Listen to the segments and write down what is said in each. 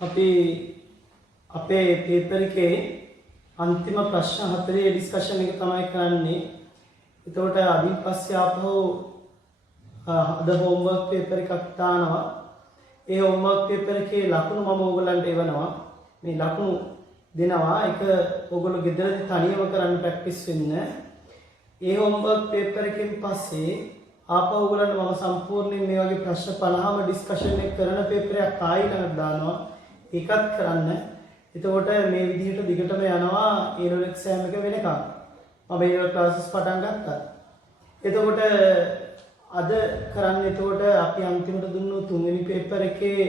අපි අපේ පේපර් එකේ අන්තිම ප්‍රශ්න 4 ඩිස්කෂන් එක තමයි කරන්නේ. එතකොට අදින් පස්සේ ආපහු අද හෝම්වර්ක් පේපර් එකක් දානවා. ඒ හෝම්වර්ක් පේපර් එකේ ලකුණු මම ඕගොල්ලන්ට එවනවා. මේ ලකුණු දෙනවා. ඒක ඕගොල්ලෝ ගෙදරදී තනියම කරන්න ප්‍රැක්ටිස් වෙන්න. ඒ හෝම්වර්ක් පේපර් එකෙන් පස්සේ ආපහු ඔයගොල්ලන්ට මම සම්පූර්ණයෙන් මේ වගේ ප්‍රශ්න 50ම ඩිස්කෂන් එක කරන පේපර් එකක් ආයෙ ළඟට දානවා. ඒකත් කරන්න. එතකොට මේ විදිහට දිගටම යනවා A-level exam එක වෙනකම්. මම A-level classes පටන් ගත්තා. එතකොට අද කරන්නේ එතකොට අපි අන්තිමට දුන්නු තුන්වෙනි පේපර් එකේ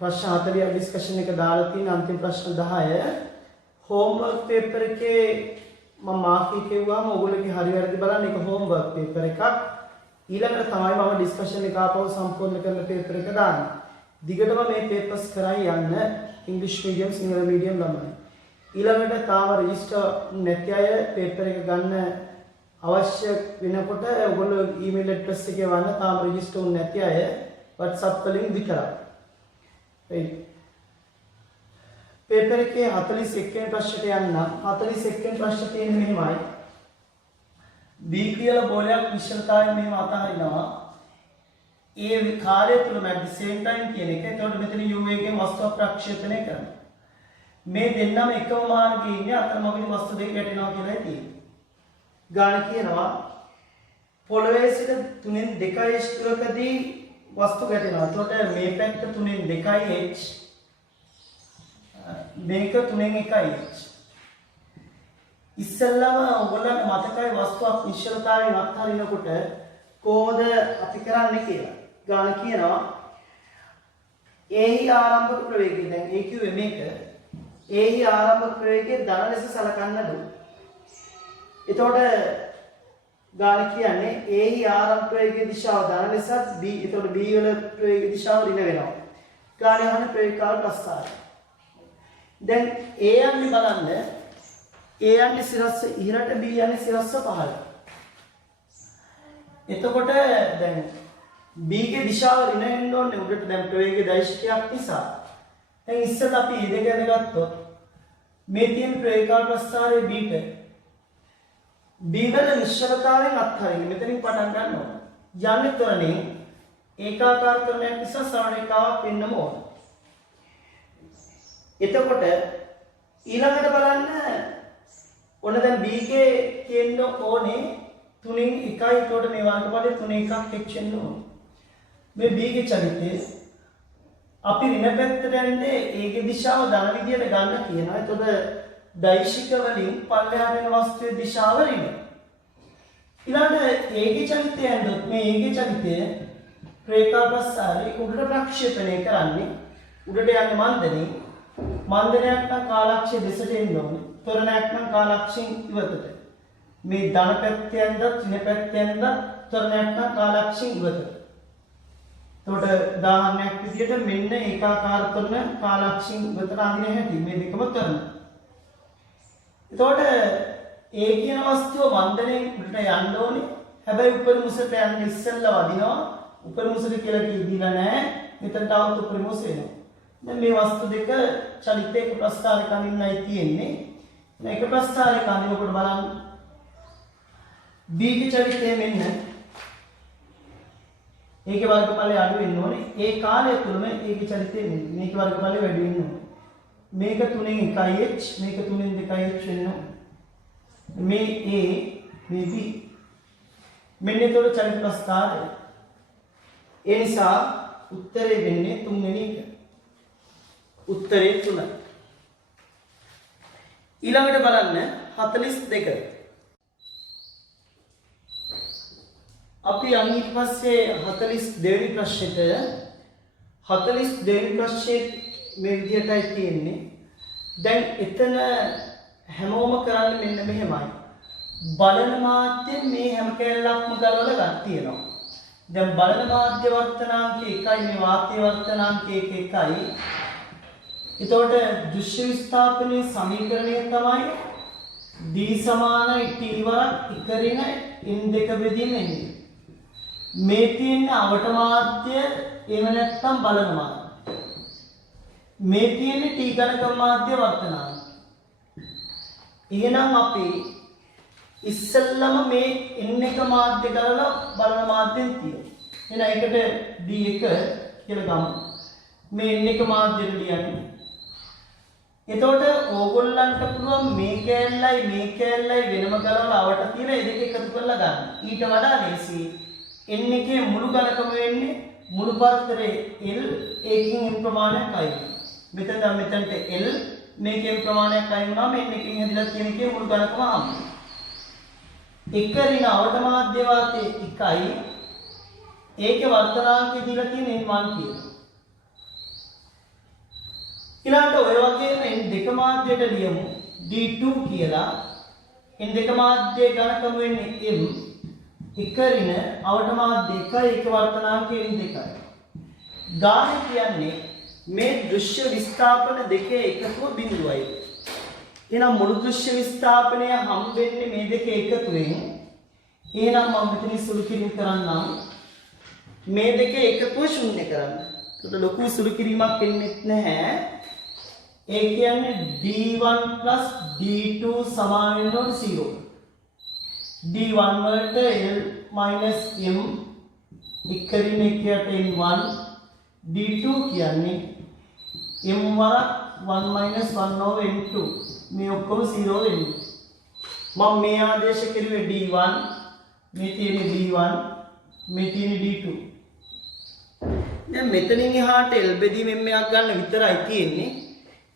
ප්‍රශ්න 40 ඩිස්කෂන් එක දාලා තියෙන අන්තිම ප්‍රශ්න 10 හෝම්වර්ක් පේපර් එකේ මම මාකි කියුවාම ඔයගොල්ලෝගේ හරි වැරදි බලන්න ඒක හෝම්වර්ක් පේපර් එකක්. ඊළඟට තමයි මම ඩිස්කෂන් එක ආපහු සම්පූර්ණ කරන පේපර් එක දාන්නේ. දිගටම මේ පේපර්ස් කරා යන්න ඉංග්‍රීසි මීඩියම් සිංහල මීඩියම් ළමයි. ඊළඟට තාම රෙජිස්ටර් නැති අය පේපර් එක ගන්න අවශ්‍ය වෙනකොට ඔයගොල්ලෝ ඊමේල් ඇඩ්‍රස් එක යවන්න තාම රෙජිස්ටර් වුනේ නැති අය WhatsApp වලින් විතරයි. right. පේපර් එකේ 41 වෙනි ප්‍රශ්නට යන්න 41 වෙනි ප්‍රශ්න තියෙන්නේ මෙහෙමයි. B කියලා බෝලයක් විශ්ලතාවයෙන් මෙහෙම අතහරිනවා. ඒ කාර්යය තුලම at the same time කියන එක. එතකොට මෙතන u එකෙන් වස්තුවක් ප්‍රක්ෂේපණය කරනවා. මේ දෙන්නම එකම මාර්ගයේ ඉන්නේ අතර මගදී වස්තු දෙක ගැටෙනවා කියලා තියෙනවා. ගාන කියනවා පොළවේ සිට 3න් 2h දුරකදී වස්තු ගැටෙනවා. එතකොට මේ පැත්ත 3න් 2h මේක 3න් 1h. ඉස්සෙල්ලාම ඔයගොල්ලන්ට මතකයි වස්තුවක් නිශ්චලතාවයෙන් අත්හරිනකොට කොහොමද අපි කරන්නේ කියලා. ගාන කියනවා එහි ආරම්භක ප්‍රවේගය දැන් ඒ කිව්වේ මේක එහි ආරම්භක ප්‍රවේගය ධන ලෙස සලකන්නලු. එතකොට ගාන කියන්නේ එහි ආරම්භක ප්‍රවේගයේ දිශාව ධන ලෙසත් B එතකොට B වල ප්‍රවේගයේ දිශාව ඍණ වෙනවා. ගාන යන ප්‍රවේගකාල ප්‍රස්ථාරය. දැන් A යන්නේ බලන්න A යන්නේ සිරස්ස ඉහළට B යන්නේ සිරස්ස පහළට. එතකොට දැන් B ගේ දිශාව ඍණ වෙන්න ඕනේ උඩට දැන් ප්‍රවේගයේ දෛශිකයක් නිසා. දැන් ඉස්සෙල්ලා අපි මේ දෙක අරගත්තොත් මේ තියෙන ප්‍රවේගකාල ප්‍රස්ථාරයේ B ට B වල නිශ්චලතාවයෙන් අත්හරින්න මෙතනින් පටන් ගන්න ඕන. යන්නේ ත්වරණේ ඒකාකාර ත්වරණයක් නිසා සරල රේඛාවක් වෙන්නම ඕන. එතකොට ඊළඟට බලන්න ඔන්න දැන් B ගේ තියෙන්න ඕනේ 3න් 1යි එතකොට මේ වර්ගඵලය 3න් 1ක් h වෙන්න ඕනේ. මේ B ගේ චරිතය අපි ඍණ පැත්තට යන්නේ A ගේ දිශාව ධන විදියට ගන්න කියනවා. එතකොට දෛශික වලින් පල්ලෙහාට යන වස්තුවේ දිශාව ඍණ. ඊළඟට A ගේ චරිතය යනොත් මේ A ගේ චරිතය රේඛා ප්‍රස්ථාරයේ උඩට ප්‍රක්ෂේපණය කරන්නේ උඩට යන්නේ මන්දනේ. මන්දනයක් නම් කාලක්ෂය දෙසට එන්න ඕනේ. ත්වරණයක් නම් කාලක්ෂයෙන් ඉවතට. මේ ධන පැත්තෙන්ද ඍණ පැත්තෙන්ද ත්වරණයක් නම් කාලක්ෂයෙන් ඉවතට. එතකොට උදාහරණයක් විදිහට මෙන්න ඒකාකාර ත්වරණ කාලක්ෂයෙන් ඉවතට අඳින හැටි මේ දෙකම ත්වරණ. එතකොට A කියන වස්තුව මන්දණයෙන් උඩට යන්න ඕනේ. හැබැයි උපරිමසට යන්න ඉස්සෙල්ලා වදිනවා. උපරිමසට කියලා කිව්දිලා නැහැ. මෙතනට આવත් උපරිමස වෙනවා. දැන් මේ වස්තු දෙක චලිතයක ප්‍රස්ථාරයක අඳින්නයි තියෙන්නේ. මේක ප්‍රස්ථාරයක අඳිනකොට බලන්න B ගේ චලිතය මෙන්න ඒකේ වර්ගඵලය අඩු වෙන්න ඕනේ. ඒ කාලය තුලම ඒකේ චලිතය මෙන්න මේකේ වර්ගඵලය වැඩි වෙන්න ඕනේ. මේක 3න් 1h මේක 3න් 2h වෙන්න ඕනේ. මේ A මේ B මෙන්න ඒතකොට චලිත ප්‍රස්ථාරය. ඒ නිසා උත්තරේ වෙන්නේ 3 වෙනි එක. උත්තරේ 3. ඊළඟට බලන්න 42. අපි ඊට පස්සේ 42 වෙනි ප්‍රශ්නෙට 42 වෙනි ප්‍රශ්නේ මේ විදිහටයි තියෙන්නේ. දැන් එතන හැමෝම කරන්නේ මෙන්න මෙහෙමයි. බලන මාධ්‍ය මේ හැම කැලලක්ම ගලවලා ගන්න තියෙනවා. දැන් බලන මාධ්‍ය වර්තනාංක 1යි මේ වාත්‍ය වර්තනාංක 1යි. එතකොට දෘශ්‍ය විස්ථාපනයේ සමීකරණය තමයි D සමානයි T වරක් ඉකරින in දෙක බෙදීම එන්නේ. මේ තියෙන අවට මාධ්‍ය එහෙම නැත්නම් බලන මාධ්‍ය. මේ තියෙන්නේ t ඝනක මාධ්‍ය වර්තනාංග. එහෙනම් අපි ඉස්සෙල්ලම මේ n එක මාධ්‍ය කරලා බලන මාධ්‍යෙන් තියෙනවා. එහෙනම් ඒකට d1 කියලා ගමු. මේ n එක මාධ්‍යෙට ලියන්නේ. එතකොට ඕගොල්ලන්ට පුළුවන් මේ කෑල්ලයි වෙනම කරලා අවට තියලා ඒ දෙක එකතු කරලා ගන්න. ඊට වඩා ලේසි n එකේ මුළු ඝනකම වෙන්නේ මුළු පරතරේ l ඒකින් m ප්‍රමාණයක් අයින්. මෙතනට l මේකෙන් ප්‍රමාණයක් අයින් වුණාම n එකකින් හැදිලා තියෙන එකේ මුළු ඝනකම හම්බ. එක ඍණ අවට මාධ්‍ය වාතයේ 1යි ඒකේ වර්තනාංකය දීලා තියෙන n1 කියලා. ඊළඟට ඔය වගේම n2 මාධ්‍යයට ලියමු d2 කියලා. n2 මාධ්‍යයේ ඝනකම වෙන්නේ m. එක ඍණ අවට මාධ්‍ය 1යි ඒක වර්තනාංකය n2යි. ගාන කියන්නේ මේ දෘශ්‍ය විස්ථාපන දෙකේ එකතුව බිඳුවයි. එහෙනම් මුළු දෘශ්‍ය විස්ථාපනය හම්බෙන්නේ මේ දෙකේ එකතුවෙන්. එහෙනම් මම මෙතන සුළු කිරීම කරන්නම්. මේ දෙකේ එකතුව ශූන්‍ය කරන්න. ඒකට ලොකු සුළු කිරීමක් වෙන්නේ නැහැ. ඒ කියන්නේ d1 d2 සමාන වෙනවා 0. d1 වලට l m එක ඍණ එකයට n1 d2 කියන්නේ m වරක් 1 1 over n2 මේ ඔක්කොම 0 වෙන්නේ. මම මේ ආදේශ කරුවේ d1 මේ තියෙන්නේ d1 මේ තියෙන්නේ d2. දැන් මෙතනින් එහාට l බෙදීම m එකක් ගන්න විතරයි තියෙන්නේ.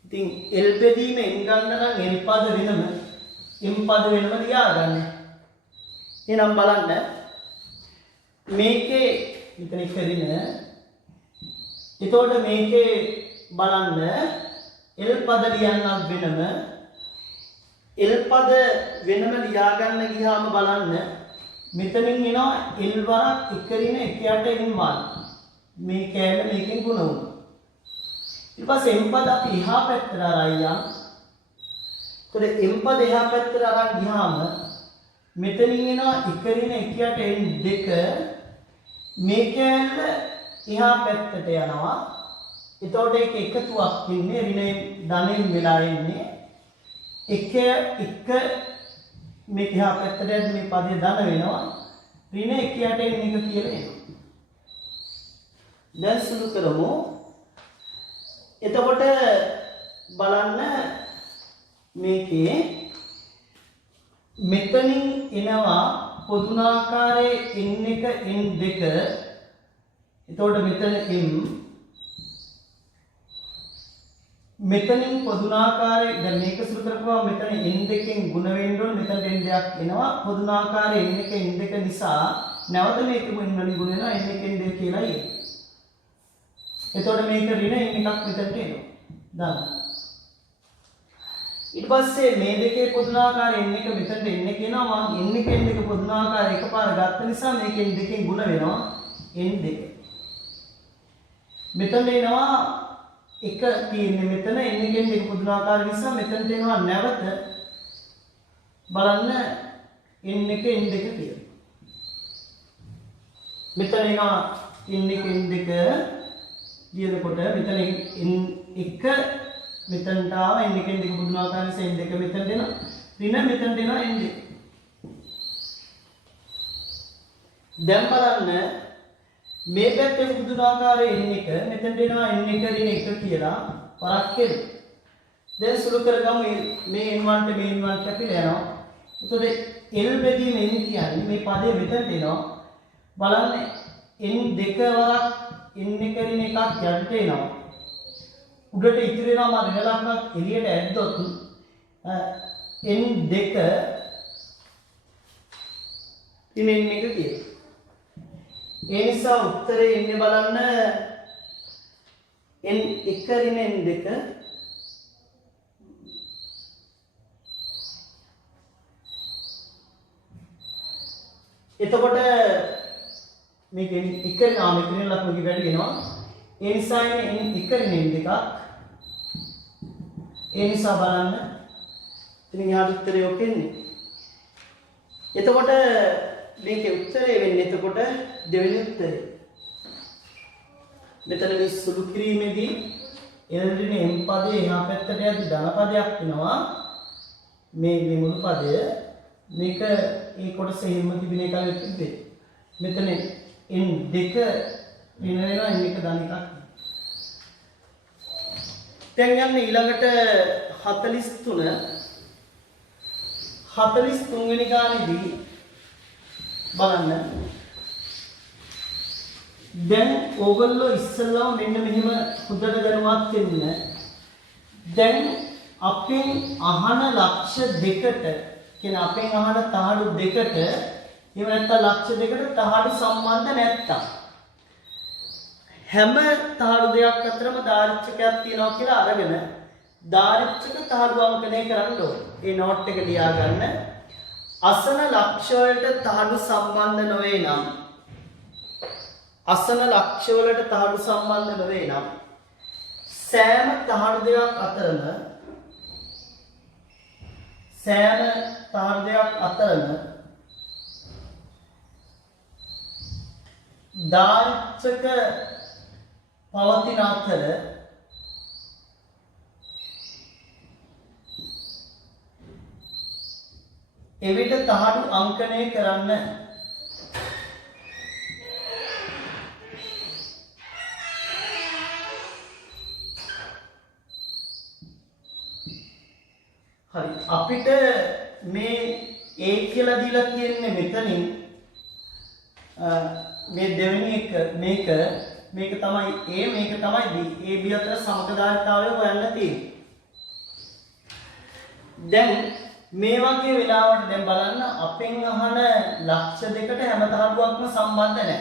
ඉතින් l බෙදීම n ගන්න නම් n පද වෙනම m පද වෙනම ලියාගන්න. එහෙනම් බලන්න මේකේ මෙතන එක ඍණ. එතකොට මේකේ බලන්න l පද ලියන්නත් වෙනම l පද වෙනම ලියා ගන්න ගියාම බලන්න මෙතනින් එනවා l වරක් එක ඍණ එකයට n1 මේ කෑම මේකෙන් ගුණ වුණා. ඊට පස්සේ m පද අපි එහා පැත්තට අරන් යන්. ඒතකොට m පද එහා පැත්තට අරන් ගියාම මෙතනින් එනවා එක ඍණ එකයට n2 මේ කෑල්ල එහා පැත්තට යනවා. එතකොට ඒක එකතුවක් ඉන්නේ ඍණයෙන් ධනෙන් වෙලා ඉන්නේ. එක මේ එහා පැත්තට යද්දි මේ පදේ ධන වෙනවා. ඍණ එකයට n1 කියලා එනවා. දැන් සුළු කරමු. එතකොට බලන්න මේකේ මෙතනින් එනවා පොදුනාකාරයේ n1 n2. එතකොට මෙතන m මෙතනින් පොදුනාකාරයේ දැන් මේක සුළු කරපුවා මෙතන n2කින් ගුණ වෙන්න ඕන මෙතන n දෙයක් එනවා පොදුනාකාරයේ n1 n2 නිසා නැවත මේකෙම n වලින් ගුණ වෙනවා n1 n2 කියලා එන්නේ. එතකොට මේක ඍණ n එකක් මෙතනට එනවා. දාන්න. ඊට පස්සේ මේ දෙකේ පොදුනාකාරය n1 මෙතනට n1 එනවා. මම n1 n2 පොදුනාකාරය එකපාර ගත්ත නිසා මේකෙන් දෙකෙන් ගුණ වෙනවා n2. මෙතන එනවා එක තියෙන්නේ මෙතන n1 n2 පොදුනාකාරය නිසා මෙතනට එනවා නැවත බලන්න n1 n2 කියලා. මෙතන එනවා n1 n2 ලියනකොට මෙතන n1 මෙතනට ආව n1 n2 පුදුමාකාර නිසා n2 මෙතනට එනවා ඍණ මෙතනට එනවා n2. දැන් බලන්න මේ පැත්තේ පුදුමාකාරයේ n1 මෙතනට එනවා n1 ඍණ 1 කියලා පරක් කෙර. දැන් සුළු කරගමු මේ n1 ට මේ n1 කැපිලා යනවා. එතකොට l බෙදීම n කියන්නේ මේ පදේ මෙතනට එනවා. බලන්න n2 වරක් n1 ඍණ එකක් යටට එනවා. උඩට ඉතිරි වෙනවා මම ඍණ ලක්ෂණක් එළියට ඇද්දොත් n2 ඍණ n1 කියලා. ඒ නිසා උත්තරේ එන්නේ බලන්න n1 ඍණ n2 එතකොට මේක එක නාම ක්‍රියන ලක්ෂණෙක වැඩි වෙනවා. ඒ නිසා එන්නේ n1 ඍණ n2ක්. ඒ නිසා බලන්න ඉතින් යාට උත්තරය ඔකෙන්නේ. එතකොට මේකේ උත්තරය වෙන්නේ එතකොට දෙවෙනි උත්තරේ. මෙතන මේ සුළු කිරීමේදී එළදෙන M පදයේ එහා පැත්තට යද්දි ධන පදයක් වෙනවා. මේ මුළු පදය මේක ඒ කොටස එහෙම තිබෙන එක වෙන්නේ. මෙතන N2 වෙන වෙනවා N1 ධන එකක්. දැන් යන්නේ ඊළඟට 43 වෙනි ගානේදී බලන්න. දැන් ඕගොල්ලෝ ඉස්සෙල්ලාම මෙන්න මෙහෙම හොඳට දැනුවත් වෙන්න. දැන් අපෙන් අහන ලක්ෂ දෙකට කියන අපෙන් අහන තහඩු දෙකට එහෙම නැත්නම් ලක්ෂ දෙකට තහඩු සම්බන්ධ නැත්තම් හැම තහඩු දෙකක් අතරම දාරිච්චකයක් තියෙනවා කියලා අරගෙන දාරිච්චක තහඩු අංකණය කරන්න ඕනේ. ඒ නෝට් එක ලියා ගන්න. අසන ලක්ෂ වලට තහඩු සම්බන්ධ නොවේ නම් අසන ලක්ෂ වලට තහඩු සම්බන්ධ නොවේ නම් සෑම තහඩු දෙකක් අතරම දාරිච්චක පවතින අතර එවිට තහඩු අංකණය කරන්න. හරි අපිට මේ A කියලා දීලා තියෙන්නේ මෙතනින් මේ දෙවෙනි එක මේක තමයි A මේක තමයි B. A B අතර සමකදාරිතාවය හොයන්න තියෙන්නේ. දැන් මේ වගේ වෙලාවට දැන් බලන්න අපෙන් අහන ලක්ෂ දෙකට හැම තහඩුවක්ම සම්බන්ධ නැහැ.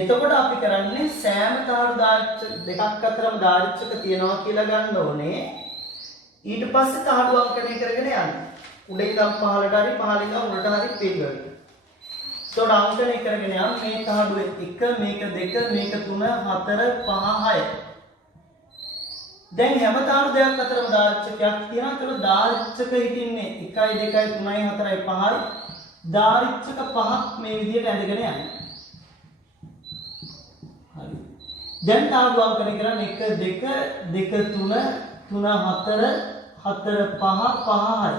එතකොට අපි කරන්නේ සෑම තහඩු දාරිච්ච දෙකක් අතරම දාරිච්චක තියනවා කියලා ගන්න ඕනේ. ඊට පස්සේ තහඩු අංකණය කරගෙන යන්න. උඩින් ඉඳන් පහළට හරි පහළින් ඉඳන් උඩට හරි පිළිවෙලට. ඒතකොට අංකණය කරගෙන යන්න මේ තහඩුවේ 1 මේක 2 මේක 3 4 5 6. දැන් හැම තහඩු දෙකක් අතරම දාරිච්චකයක් තියෙනවා. ඒතකොට දාරිච්චක හිටින්නේ 1 2 3 4 5යි. දාරිච්චක පහක් මේ විදිහට ඇඳගෙන යන්න. හරි. දැන් තහඩු අංකණය කරන්න 1 2 2 3 3 4 4 5 5 6.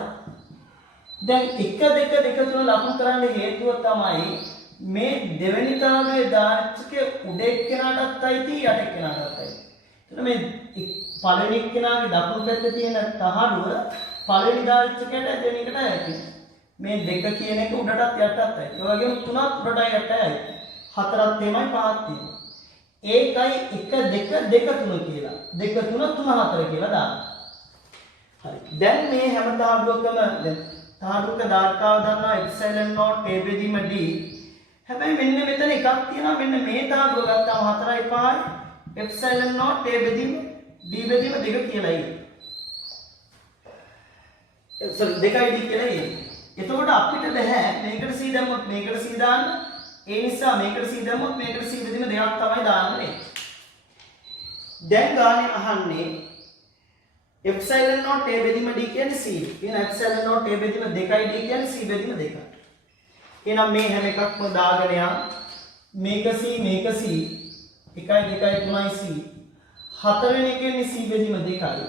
දැන් 1 2 2 3 ලකුණු කරන්න හේතුව තමයි මේ දෙවෙනි තාලයේ දාරිච්චකේ උඩ එක්කෙනාටත් අයිති යට එක්කෙනාටත් අයිති. එතන මේ පළවෙනි එක්කෙනාගේ දකුණු පැත්තේ තියෙන තහඩුව පළවෙනි දාරිච්චකයට දෙවෙනි එකට අයිති. මේ දෙක කියන එක උඩටත් යටටත් අයිති. ඒ වගේම තුනත් උඩටයි යටටයි අයිති. හතරත් එමය පහත් තියෙනවා. ඒකයි 1 2 2 3 කියලා. 2 3 3 4 කියලා දාන්න. හරි. දැන් මේ හැම තහඩුවකම දැන් තහඩුවක දාර්ථාව දන්නවා එප්සයිලන් නෝට් A බෙදීම D. හැබැයි මෙන්න මෙතන එකක් තියෙනවා. මෙන්න මේ තහඩුව ගත්තාම 4යි 5යි එප්සයිලන් නෝට් A බෙදීම D බෙදීම 2 කියලා ඉන්නේ. සෝරි 2යි D කියලා ඉන්නේ. එතකොට අපිට බෑ මේකට C දැම්මොත් මේකට C දාන්න. ඒ නිසා මේකට C දැම්මොත් මේකට C බෙදීම දෙකක් තමයි දාන්නේ. දැන් ගානේ අහන්නේ එප්සයිලන් නෝට් A බෙදීම D කියන්නේ C. කියන එප්සයිලන් නෝට් A බෙදීම 2යි D කියන්නේ C බෙදීම 2යි. එහෙනම් මේ හැම එකක්ම දාගෙන යන්න. මේක C මේක C 1යි 2යි 3යි C. හතරවෙනි එකෙන්නේ C බෙදීම 2යි.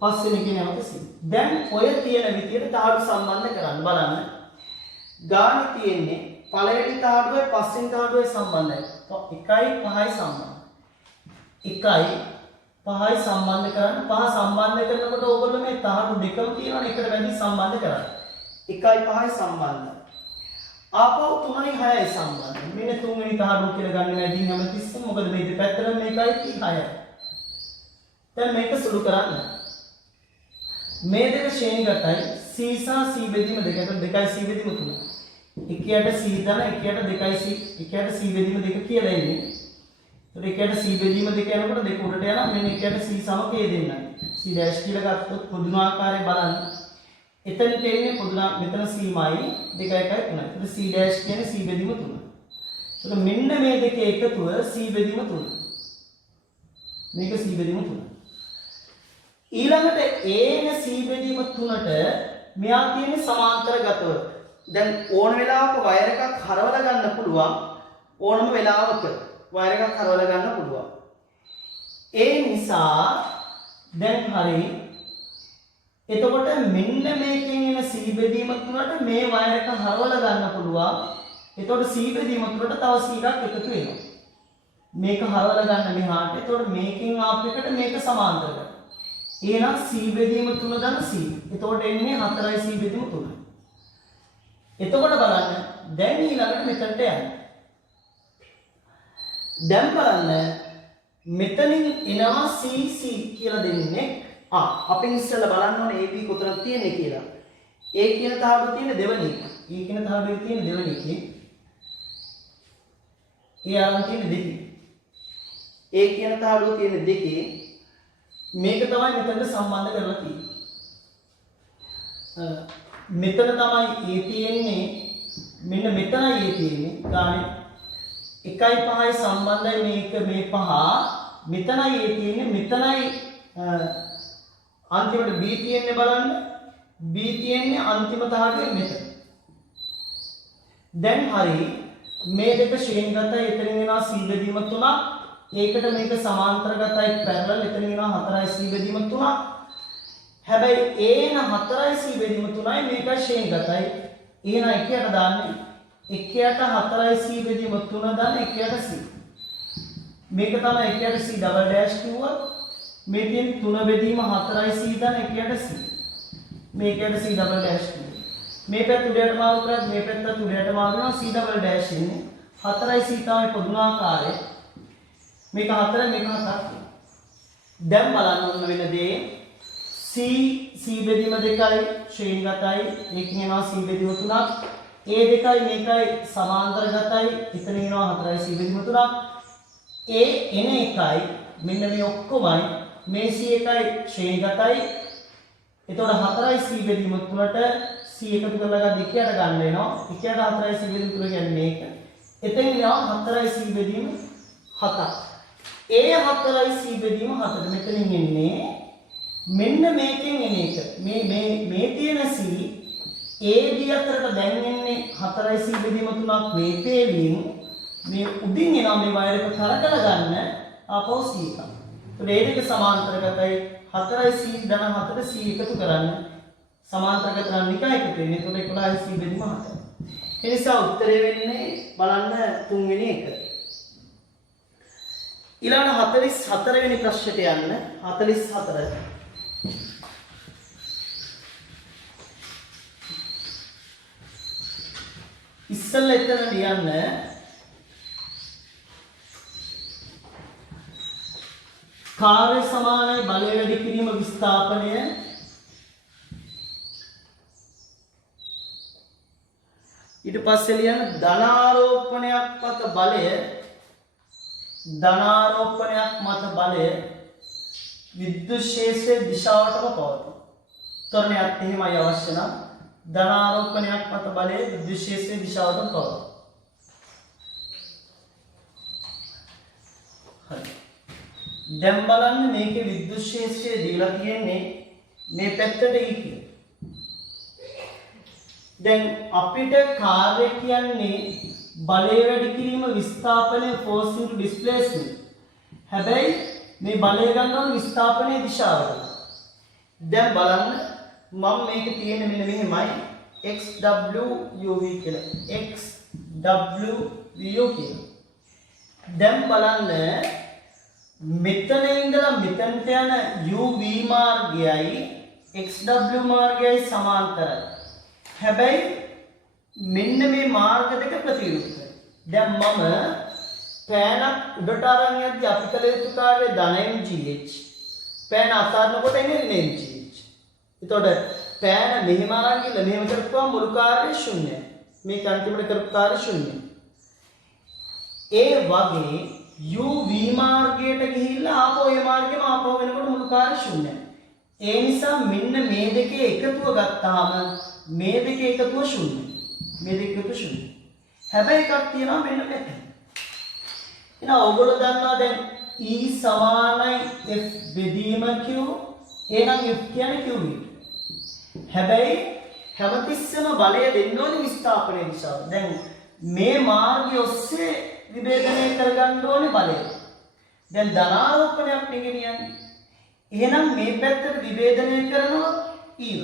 පස්වෙනි එකේ නැවත C. දැන් ඔය තියෙන විදියට තහඩු සම්බන්ධ කරන්න බලන්න. ගානේ තියෙන්නේ පළවෙනි තහඩුවයි පස්වෙනි තහඩුවයි සම්බන්ධයි. 1යි 5යි සම්බන්ධයි. 1යි 5යි සම්බන්ධ කරන්න. 5 සම්බන්ධ කරනකොට ඕගොල්ලෝ මේ තහඩු දෙකම තියෙනවනේ එකට වැඩි සම්බන්ධ කරන්න. 1යි 5යි සම්බන්ධයි. ආපහු 3යි 6යි සම්බන්ධයි. මෙන්න තුන්වෙනි තහඩුව කියලා ගන්න වැඩිම හැමතිස්සෙම මොකද මේ දෙපැත්තට මේකයි 6යි. දැන් මේක සුළු කරන්න. මේ දෙක ශ්‍රේණිගතයි. C සහ C බෙදීම 2. එතකොට 2යි C බෙදීම 3. එකයට C දාන එකයට 2යි C එකයට C බෙදීම 2 කියලා එන්නේ. එතකොට එකයට C බෙදීම 2 යනකොට දෙක උඩට යනවා. මෙන්න එකයට C සමක A දෙන්නයි. C ඩෑෂ් කියලා ගත්තොත් පොදුනාකාරය බලන්න. එතනට එන්නේ පොදුනා මෙතන C මයි 2 1 3. එතකොට C ඩෑෂ් කියන්නේ C බෙදීම 3. එතකොට මෙන්න මේ දෙකේ එකතුව C බෙදීම 3. මේක C බෙදීම 3. ඊළඟට A නේ C බෙදීම 3ට මෙයා තියෙන්නේ සමාන්තරගතව. දැන් ඕන වෙලාවක වයර් එකක් හරවලා ගන්න පුළුවන්. ඕනම වෙලාවක වයර් එකක් හරවලා ගන්න පුළුවන්. ඒ නිසා දැන් හරි එතකොට මෙන්න මේකෙන් එන C බෙදීම තුනට මේ වයර් එක හරවලා ගන්න පුළුවන්. එතකොට C බෙදීම තුනට තව C එකක් එකතු වෙනවා. මේක හරවලා ගන්න මෙහාට. එතකොට මේකෙන් ආපු එකට මේක සමාන්තර කරනවා. එහෙනම් C බෙදීම 3 ධන C. එතකොට එන්නේ 4යි C බෙදීම 3. එතකොට බලන්න දැන් ඊළඟට මෙතනට යන්න. දැන් බලන්න මෙතනින් එනවා C කියලා දෙන්නේ. අපි ඉස්සෙල්ලා බලන්න ඕනේ AB කොතනද තියෙන්නේ කියලා. A කියන තහඩුවේ තියෙන දෙවෙනි එක. E කියන තහඩුවේ තියෙන දෙවෙනි එකේ. E ආරම්භ තියෙන දෙකේ. A කියන තහඩුවේ තියෙන දෙකේ මේක තමයි මෙතනට සම්බන්ධ කරලා තියෙන්නේ. මෙතන තමයි A තියෙන්නේ. මෙන්න මෙතනයි A තියෙන්නේ. ගානේ 1.5යි සම්බන්ධයි මේක මේ පහ. මෙතනයි A තියෙන්නේ. මෙතනයි අන්තිමට B තියෙන්නේ බලන්න. B තියෙන්නේ අන්තිම තහඩුවේ මෙතන. දැන් හරි මේ දෙක ශ්‍රේණිගතයි. එතනින් එනවා C බෙදීම 3ක්. ඒකට මේක සමාන්තරගතයි පැරලල්. එතන එනවා 4යි C බෙදීම 3ක්. හැබැයි ඒන 4යි C බෙදීම 3යි මේකයි ශ්‍රේණිගතයි. එහෙනම් එකයට දාන්නේ එකයට 4යි C බෙදීම 3 දාන එකයට C. මේක තමයි එකයට C ඩබල් ඩෑෂ් කිව්වා. මේ තියෙන 3 බෙදීම 4යි C දාන එකයට C. මේකයට C ඩබල් ඩෑෂ් කිව්වා. මේ පැත්ත උඩට මාරු කරත් මේ පැත්ත උඩට මාරු වෙනවා C ඩබල් ඩෑෂ් ඉන්නේ. 4යි C තමයි පොදුනාකාරය. මේක 4 මේක 7ක්. දැන් බලන්න ඕන වෙන දේ C බෙදීම දෙකයි ශ්‍රේණිගතයි. ඒකෙන් එනවා C බෙදීම 3ක්. A දෙකයි මේකයි සමාන්තරගතයි. එතන එනවා 4යි C බෙදීම 3ක්. A එන එකයි මෙන්න මේ ඔක්කොමයි මේ C එකයි ශ්‍රේණිගතයි. එතකොට 4යි C බෙදීම 3ට C එකතු කරලා දෙකයට ගන්න වෙනවා. එකයට 4යි C බෙදීම 3 කියන්නේ මේක. එතෙන් එනවා 4යි C බෙදීම 7ක්. A 4යි C බෙදීම 7ට මෙතනින් එන්නේ මෙන්න මේකෙන් එන එක. මේ තියෙන C AB අතරට දැන් එන්නේ 4යි C බෙදීම 3ක් මේ පේලින් මේ උඩින් එනවා මේ වයර් එක කරකලා ගන්න ආපහු C එක. ඒ දෙක සමාන්තරගතයි 4යි C ධන 4ට C එකතු කරන්න සමාන්තරගත කරන්න එක එකතු වෙන්නේ. එතකොට 11යි C බෙදීම 7. ඒ නිසා උත්තරේ වෙන්නේ බලන්න තුන්වෙනි එක. ඊළඟ 44 වෙනි ප්‍රශ්නයට යන්න. 44 ඉස්සෙල්ලා එතන ලියන්න කාර්ය සමානයි බලය වැඩි කිරීම විස්ථාපනය ඊට පස්සේ ලියන්න ධනාරෝපණයක් මත බලය විද්‍යුත් ශේෂ්ත්‍රයේ දිශාවටම පවතී. ත්වරණයක් එහෙමයි අවශ්‍ය නම් ධනාරෝපණයක් මත බලය විද්‍යුත් ශේෂ්ත්‍රයේ දිශාවටම පවතී. හරි. දැන් බලන්න මේකේ විද්‍යුත් ශේෂ්ත්‍රය දීලා තියෙන්නේ මේ පැත්තට E කියලා. දැන් අපිට කාර්ය කියන්නේ බලය වැඩි කිරීම විස්ථාපනය force into displacement. හැබැයි මේ බලය ගන්නවා විස්ථාපනයේ දිශාවට. දැන් බලන්න මම මේක තියෙන්නේ මෙන්න මෙහෙමයි xw/v කියලා. xw/v කියලා. දැන් බලන්න මෙතන ඉඳලා මෙතනට යන uv මාර්ගයයි xw මාර්ගයයි සමාන්තරයි. හැබැයි මෙන්න මේ මාර්ග දෙක ප්‍රතිවිරුද්ධයි. දැන් මම පෑනක් උඩට අරන් යද්දී අපි කළ යුතු කාර්යය ධන mgh. පෑන අතාරනකොට එන්නේ ඍණ mgh. එතකොට පෑන මෙහෙම අරන් ගිහලා මෙහෙම කරපුවාම මුළු කාර්යය ශුන්‍යයි. මේක අන්තිමට කරපු කාර්යය ශුන්‍යයි. ඒ වගේ uv මාර්ගයට ගිහිල්ලා ආපහු ඒ මාර්ගෙම ආපහු වෙනකොට මුළු කාර්යය ශුන්‍යයි. ඒ නිසා මෙන්න මේ දෙකේ එකතුව ගත්තාම මේ දෙකේ එකතුව ශුන්‍යයි. මේ දෙක එකතුව ශුන්‍යයි. හැබැයි එකක් තියෙනවා මෙන්න මෙතන. එහෙනම් ඔයගොල්ලෝ දන්නවා දැන් E සමානයි F බෙදීම Q. එහෙනම් F කියන්නේ Q විතර. හැබැයි හැමතිස්සෙම බලය දෙන්න ඕනේ විස්ථාපනයේ දිශාව. දැන් මේ මාර්ගය ඔස්සේ විභේදනය කරගන්න ඕනේ බලය. දැන් ධනාරෝපණයක් නෙගෙනියන්නේ. එහෙනම් මේ පැත්තට විභේදනය කරනවා ඊව.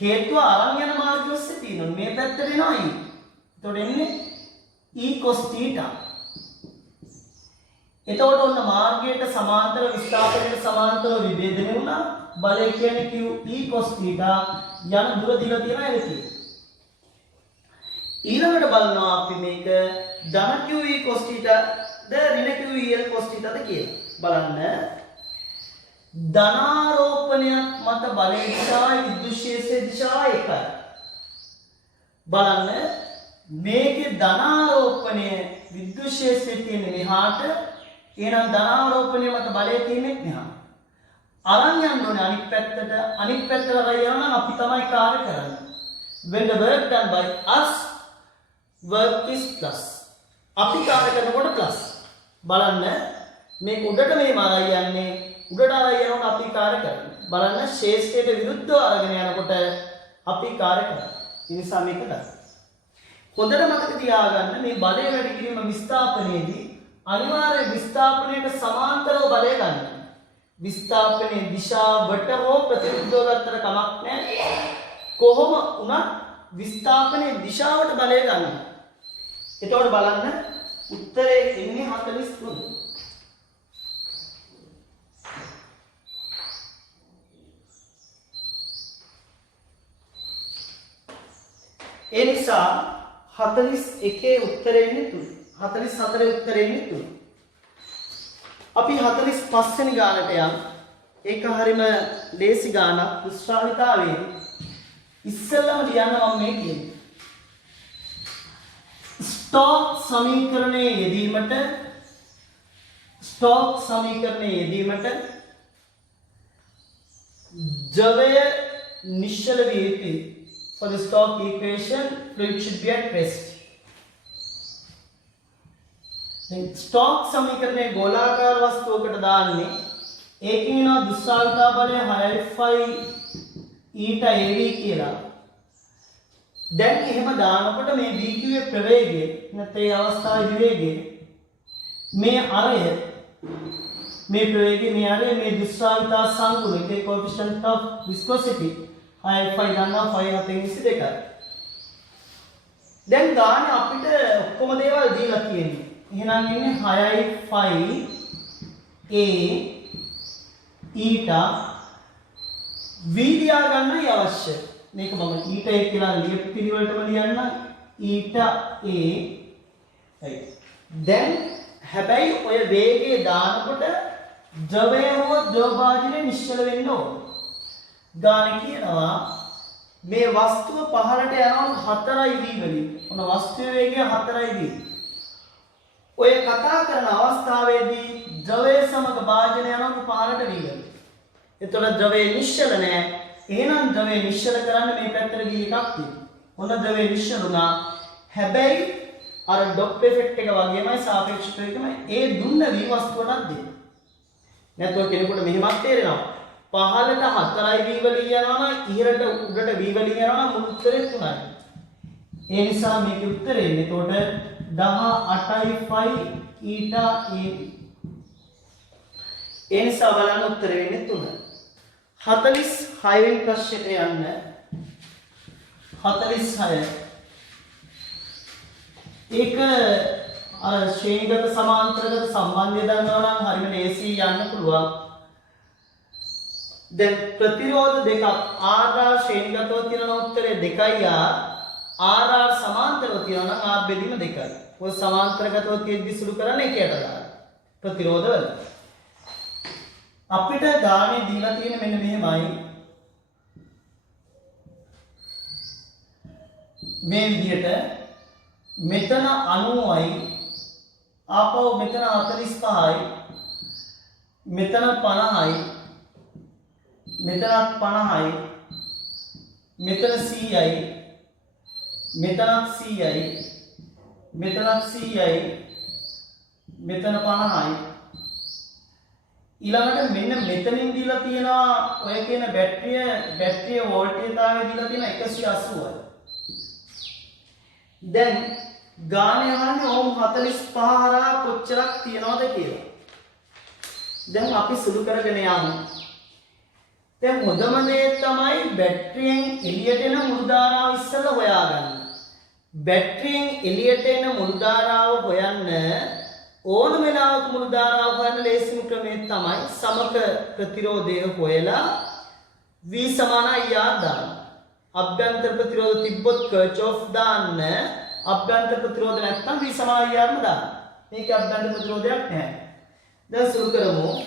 හේතුව අරන් යන මාර්ගය ඔස්සේ තියෙනවා. මේ පැත්තට එනවා ඊ. එතකොට එන්නේ e cos θ. එතකොට ඔන්න මාර්ගයට සමාන්තර විස්ථාපනයට සමාන්තරව විභේදනය වුණා. බලය කියන්නේ q e cos θ යන දුර දිලා තියෙන එලකිය. ඊළඟට බලනවා අපි මේක ධන q e cos θ ද ඍණ q e l cos θ ද කියලා. බලන්න ධනාරෝපණයක් මත බලය දිශායි විද්‍යුත් ක්ෂේත්‍රයේ දිශාව එකයි. බලන්න මේකේ ධනාරෝපණය විද්‍යුත් ක්ෂේත්‍රයේ තියෙන මෙහාට එහෙනම් ධනාරෝපණය මත බලය තියෙන්නේ මෙහා. අරන් යන්න ඕනේ අනිත් පැත්තට යනවා නම් අපි තමයි කාර්ය කරන්නේ. when the work done by us work is plus. අපි කාර්ය කරනකොට plus. බලන්න මේක උඩට මේ මාරයි යන්නේ උඩට ආය යනකොට අපි කාර්ය කරනවා. බලන්න ශේෂ්ඨයට විරුද්ධව අරගෙන යනකොට අපි කාර්ය කරනවා. ඒ නිසා මේක ගන්න. හොඳට මතක තියාගන්න මේ බලය වැඩි කිරීම විස්ථාපනයේදී අනිවාර්ය විස්ථාපනයට සමාන්තරව බලය ගන්න. විස්ථාපනයේ දිශාවට හෝ ප්‍රතිවිරුද්ධව ගත්තට කමක් නැහැ. කොහොම වුණත් විස්ථාපනයේ දිශාවට බලය ගන්න. එතකොට බලන්න උත්තරේ එන්නේ 43. ඒ නිසා 41 උත්තරේ ඉන්නේ 3. 44 උත්තරේ ඉන්නේ 3. අපි 45 වෙනි ගානට යමු. ඒක හරිම ලේසි ගානක්. දුෂ්ටාවිතාවේ ඉස්සෙල්ලම ලියන්න මම මේ කියන්නේ. ස්ටෝක්ස් සමීකරණයේ යෙදීමට ජවය නිශ්චල විය යුතුයි. For the Stokes equation, fluid should be at rest. Stokes සමීකරණයේ ගෝලාකාර වස්තුවකට දාන්නේ ඒකේ නෝ දුෂ්ටාවිතා බලය 6.5 ඊට AV කියලා. දැන් එහෙම දානකොට මේ BQ යේ ප්‍රවේගය නැත්නම් ඒ අවස්ථාවේ විවේගය මේ අරය මේ ප්‍රවේගය මේ දුෂ්ටාවිතා සංකුලකේ coefficient of viscosity 6.5 ගන්නවා 5.22. දැන් ගානේ අපිට ඔක්කොම දේවල් දීලා තියෙන්නේ. එහෙනම් ඉන්නේ 6.5 a ඊට v දියා ගන්නයි අවශ්‍ය. මේක මම ඊට a කියලා ලියපු පිළිවෙලටම ලියන්න ඊට a right. දැන් හැබැයි ඔය වේගය දානකොට ද්‍රවය හෝ ද්‍රව භාජනය නිශ්චල වෙන්න ඕන. ගානේ කියනවා මේ වස්තුව පහළට යනවා 4යි v වලින්. ඔන්න වස්තුවේ වේගය 4යි v. ඔය කතා කරන අවස්ථාවේදී ද්‍රවය සමග භාජනය යනවා පහළට v වලින්. එතකොට ද්‍රවය නිශ්චල නැහැ. එහෙනම් ද්‍රවය නිශ්චල කරන්න මේ පැත්තට v එකක් තියෙනවා. ඔන්න ද්‍රවය නිශ්චල වුණා. හැබැයි අර ඩොප් ඉෆෙක්ට් එක වගේමයි සාපේක්ෂව එකමයි. ඒ දුන්න v වස්තුවටත් දෙන්න. නැත්නම් කෙනෙකුට මෙහෙමත් තේරෙනවා. පහළට 4යි v වලින් යනවා නම් ඉහළට උඩට v වලින් යනවා නම් මුළු උත්තරේ 3යි. ඒ නිසා මේකේ උත්තරේ එන්නේ එතකොට 18.5 ඊට ab. ඒ නිසා බලන්න උත්තරේ වෙන්නේ 3. 46 වෙනි ප්‍රශ්නෙට යන්න. 46 ඒක අර ශ්‍රේණිගත සමාන්තරගත සම්බන්ධය දන්නවා නම් හරිම ලේසි යන්න පුළුවන්. දැන් ප්‍රතිරෝධ දෙකක් RR ශ්‍රේණිගතව තියෙන උත්තරේ 2යි RR සමාන්තරව තියෙනවා නම් R බෙදීම 2යි. ඔය සමාන්තරගතව තියෙද්දි සුළු කරන්නේ 1ට දාන්න. ප්‍රතිරෝධ වල අපිට ගානේ දීලා තියෙන මෙන්න මෙහෙමයි. මේ විදිහට මෙතන 90යි ආපහු මෙතන 45යි මෙතන 50යි මෙතනත් 50යි මෙතන 100යි මෙතනත් 100යි මෙතනත් 100යි මෙතන 50යි ඊළඟට මෙන්න මෙතනින් දීලා තියෙනවා ඔය කියන බැටරිය වෝල්ටේජතාවය දීලා තියෙන 180යි. දැන් ගානේ අහන්නේ ඕම් 45 හරහා කොච්චරක් තියනවද කියලා. දැන් අපි සුළු කරගෙන යමු. දැන් හොඳම දේ තමයි බැටරියෙන් එළියට එන මුළු ධාරාව ඉස්සෙල්ලා හොයාගන්න. බැටරියෙන් එළියට එන මුළු ධාරාව හොයන්න ඕන වෙලාවක මුළු ධාරාව හොයන්න ලේසිම ක්‍රමය තමයි සමක ප්‍රතිරෝධය හොයලා V සමාන IR දාන්න. අභ්‍යන්තර ප්‍රතිරෝධ තිබ්බොත් කර්චොෆ් දාන්න. අභ්‍යන්තර ප්‍රතිරෝධ නැත්නම් V සමාන IR ම දාන්න. මේක අභ්‍යන්තර ප්‍රතිරෝධයක් නැහැ. දැන් සුළු කරමු.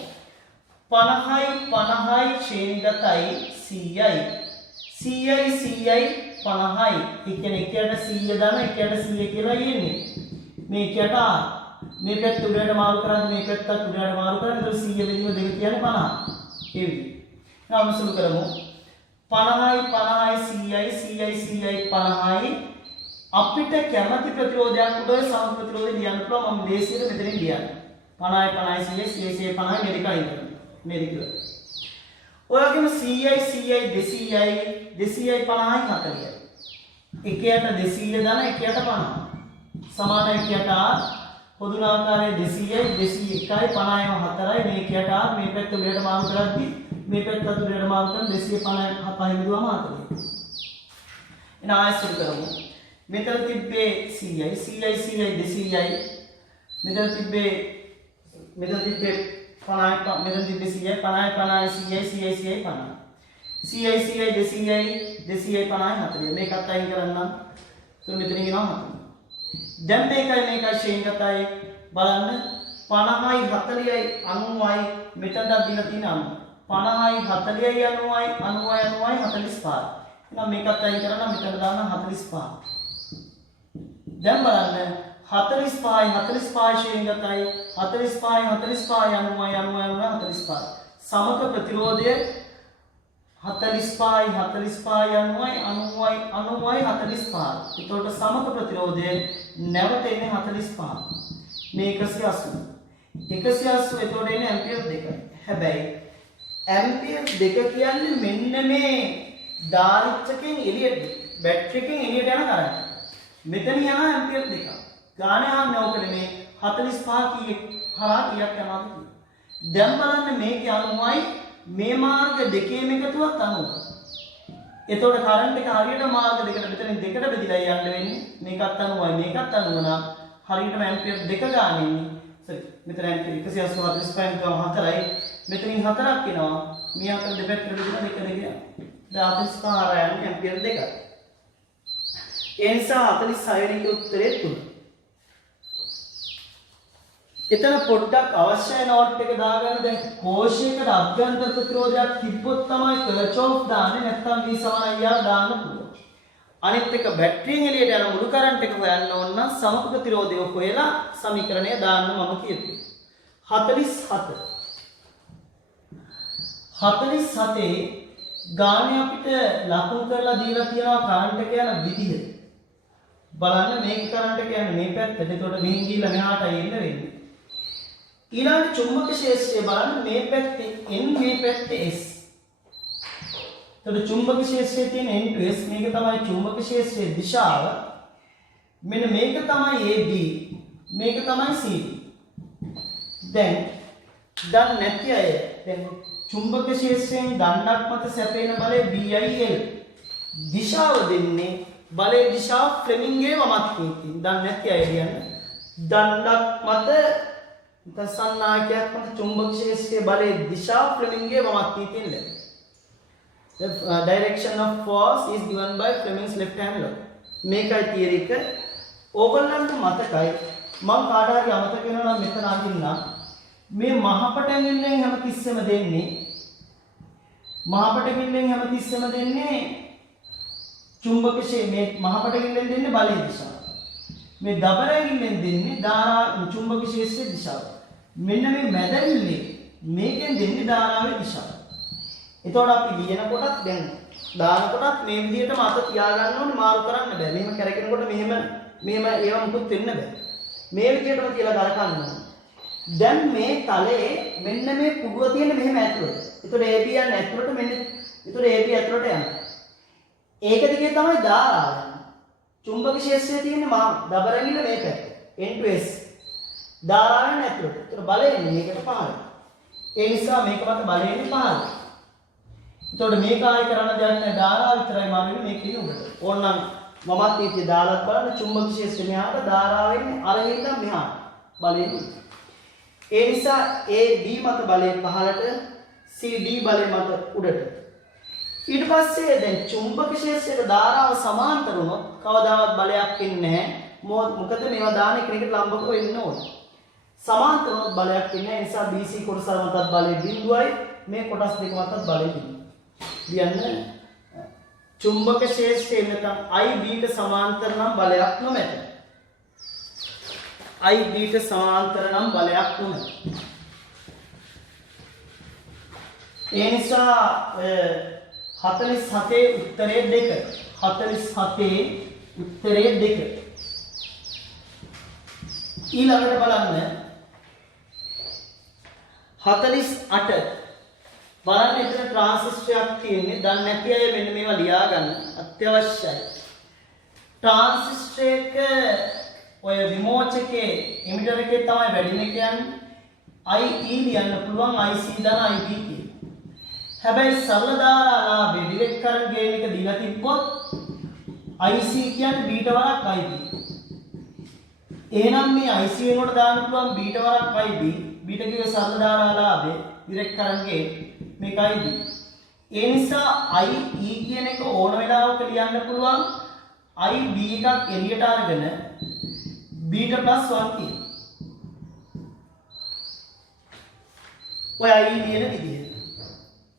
50යි 50යි ඡේදගතයි 100යි. 100යි 100යි 50යි. ඒ කියන්නේ එකයට 100 දාන එකයට 100 කියලා යන්නේ. මේකට මේ පැත්ත උඩට මාරු කරද්දී මේ පැත්තත් උඩට මාරු කරද්දී ඒක 100 බෙදීම 2 කියන්නේ 50. ඒ විදිහට. now සුළු කරමු. 50යි 50යි 100යි 100යි 100යි 50යි අපිට කැමති ප්‍රතිරෝධයක් උඩ සම ප්‍රතිරෝධය ලියන්න පුළුවන්. මම දේශීයට මෙතනින් ලියන්න. 50යි 50යි 100යි 100යි 50යි මේ දෙක අයින් කරන්න. මේ දෙක. ඔය වගේම 100යි 100යි 200යි 200යි 50යි 40යි. එකයට 200 දාන එකයට 50. සමාන එකයට පොදුනාකාරයේ 200යි 201යි 50යි 4යි මේකයට මේ පැත්ත උඩට මාරු කරද්දී මේ පැත්තත් උඩට මාරු කරන 250 5 බෙදුවම 40. එන ආයසුරු කරමු. මෙතන තිබ්බේ 100යි 100යි 100යි 200යි මෙතන තිබ්බේ 50යි මෙතන තිබ්බේ 100යි 50යි 50යි 100යි 100යි 100යි 50. 100යි 100යි 200යි 200යි 50යි 40. මේකත් අයින් කරන්න. මෙතන ගෙනවා 40. දැන් මේකයි ශ්‍රේණිගතයි බලන්න 50යි 40යි 90යි මෙතනට දීලා තියෙන 50යි 40යි 90යි 90යි 45. එහෙනම් මේකත් අයින් කරලා මෙතන දාන්න 45. දැන් බලන්න 45යි 45යි ශ්‍රේණිගතයි 45යි 45යි 90යි 90යි 45. සමක ප්‍රතිරෝධය 45යි 45යි 90යි 90යි 90යි 45. ඒකට සමක ප්‍රතිරෝධය නැවත එන්නේ 45. මේ 180. 180 එතකොට එන්නේ ඇම්පියර් 2. හැබැයි ඇම්පියර් 2 කියන්නේ මෙන්න මේ ධාරිත්‍රකෙන් එළියට බැටරියකින් එළියට යන කරන්ට්. මෙතන යන ඇම්පියර් 2ක්. ගානේ ආන්නේ ඕකනේ මේ 45 කීයක් හරහා කීයක් යනවාද කියලා. දැන් බලන්න මේකේ 90යි මේ මාර්ග දෙකේම එකතුවක් 90. එතකොට කරන්ට් එක හරියට මාර්ග දෙකට මෙතනින් දෙකට බෙදලා යන්න වෙන්නේ. මේකත් 90යි මේකත් 90 නම් හරියටම ඇම්පියර් 2 ගාන ඉන්නේ. සරි. මෙතන ඇම්පියර් 184.4යි. මෙතනින් 4ක් එනවා. මේ අතර දෙපැත්තට බෙදලා 2 යනවා. දැන් 45 යන්නේ ඇම්පියර් 2ක්. ඒ නිසා 46 වෙනි උත්තරේ 3. එතන පොඩ්ඩක් අවශ්‍යයි නෝට් එක දාගන්න. දැන් කෝෂයකට අභ්‍යන්තර ප්‍රතිරෝධයක් තිබ්බොත් තමයි කර්චොෆ් දාන්නේ නැත්නම් V සමාන IR දාන්න පුළුවන්. අනිත් එක බැටරියෙන් එළියට යන මුළු කරන්ට් එක හොයන්න ඕන නම් සමක ප්‍රතිරෝධය හොයලා සමීකරණය දාන්න මම කියුවේ. 47 ගානේ අපිට ලකුණු කරලා දීලා තියෙනවා කරන්ට් එක යන විදිහ. බලන්න මේක කරන්ට් එක යන්නේ මේ පැත්තට. එතකොට මෙහින් ගිහිල්ලා මෙහාට එන්න වෙන්නේ. ඊළඟ චුම්බක ක්ෂේත්‍රය බලන්න මේ පැත්තේ N මේ පැත්තේ S. එතකොට චුම්බක ක්ෂේත්‍රයේ තියෙන N to S මේක තමයි චුම්බක ක්ෂේත්‍රයේ දිශාව. මෙන්න මේක තමයි AB. මේක තමයි CD. දැන් නැති අය දැන් චුම්බක ක්ෂේත්‍රයෙන් දණ්ඩක් මත සැපෙන බලය BIL. දිශාව දෙන්නේ බලයේ දිශාව ෆ්ලෙමින්ගේ වමත් නීතිය. නැති අය කියන්නේ දණ්ඩක් මත සන්නායකයක් මත චුම්බක ක්ෂේත්‍රයේ බලයේ දිශාව ෆ්ලෙමින්ගේ වමත් නීතියෙන් ලැබෙනවා. The direction of force is given by Fleming's left hand law. මේකයි තියරි එක. ඕගොල්ලන්ට මතකයි මම කාට හරි අමතක වෙනවා නම් මෙතන අඳින්න මේ මහපටැඟිල්ලෙන් හැමතිස්සෙම දෙන්නේ චුම්බක ක්ෂේත්‍රයේ මේ මහපටැඟිල්ලෙන් දෙන්නේ බලයේ දිශාව. මේ දබර ඇඟිල්ලෙන් දෙන්නේ ධාරා චුම්බක ක්ෂේත්‍රයේ දිශාව. මෙන්න මේ මැද ඇඟිල්ලේ මේකෙන් දෙන්නේ ධාරාවේ දිශාව. එතකොට අපි ලියන කොටත් දැන් දාන කොටත් මේ විදිහටම අත තියාගන්න ඕනේ මාරු කරන්න බෑ. මෙහෙම කරකිනකොට මෙහෙම ඒව මුකුත් වෙන්න බෑ. මේ විදිහටම කියලා කරකන්න ඕනේ. දැන් මේ තලයේ මෙන්න මේ පුඩුව තියෙන මෙහෙම ඇතුළට. එතකොට AB යන ඇතුළට මෙන්න එතකොට AB ඇතුළට යනවා. ඒක දිගේ තමයි ධාරාව යන්නේ. චුම්බක ක්ෂේත්‍රයේ තියෙන දබර ඇඟිල්ල මේ පැත්ත. N to S. ධාරාවෙන් ඇතුළට. එතකොට බලය එන්නේ මේකට පහළ. ඒ නිසා මේක මත බලය එන්නේ 15. එතකොට මේක ආයි කරන්න දෙයක් නැහැ ධාරාව විතරයි මාරුනේ මේක ඉන්නේ උඩට. ඕනනම් මමත් ඊට දාලත් බලන්න චුම්බක ක්ෂේත්‍රය මෙහාට ධාරාවෙන් අරගෙන මෙහාට බලය එන්නේ. ඒ නිසා AB මත බලය 15ට CD බලය මත උඩට. ඊට පස්සේ දැන් චුම්බක ක්ෂේත්‍රයේ ධාරාව සමාන්තර වුණොත් කවදාවත් බලයක් එන්නේ නැහැ. මොකද මේවා දාන එකිනෙකට ලම්බක වෙන්න ඕනේ. සමාන්තර වුණොත් බලයක් එන්නේ නැහැ. ඒ නිසා BC කොටස මතත් බලය බිඳුවයි මේ කොටස් දෙක මතත් බලය බිඳුවයි. කියන්න චුම්බක ක්ෂේත්‍රයේ නැත්නම් IB ට සමාන්තර නම් බලයක් නොමැත. IB ට සමාන්තර නම් බලයක් නොමැත. ඒ නිසා 47 උත්තරේ 2. 47 උත්තරේ 2. ඊළඟට බලන්න 48 බලන්න එතන ට්‍රාන්සිස්ටරයක් තියෙන්නේ. දන්නේ නැති අය මෙන්න මේවා ලියා ගන්න අත්‍යවශ්‍යයි. ට්‍රාන්සිස්ටරයක ඔය විමෝචකයේ එමිටර් එකේ තමයි වැඩිම කියන්නේ IE ලියන්න පුළුවන් IC දන IB කියන. හැබැයි සරල ධාරාලාභයේ ඩිරෙක්ට් කරන්ට් ගේන් එක දීලා තිබ්බොත් IC කියන්නේ බීට වරක් IB. එහෙනම් මේ IC වෙනකොට දාන්න පුළුවන් බීට වරක් IB. බීට කිව්වේ සරල ධාරාලාභයේ ඩිරෙක්ට් කරන්ට් ගේන් මේකයි B. ඒ නිසා IE කියන එක ඕන වෙලාවක ලියන්න පුළුවන් IB එකක් එළියට අරගෙන බීට +1 කියන. ඔය IE ලියන විදිහ.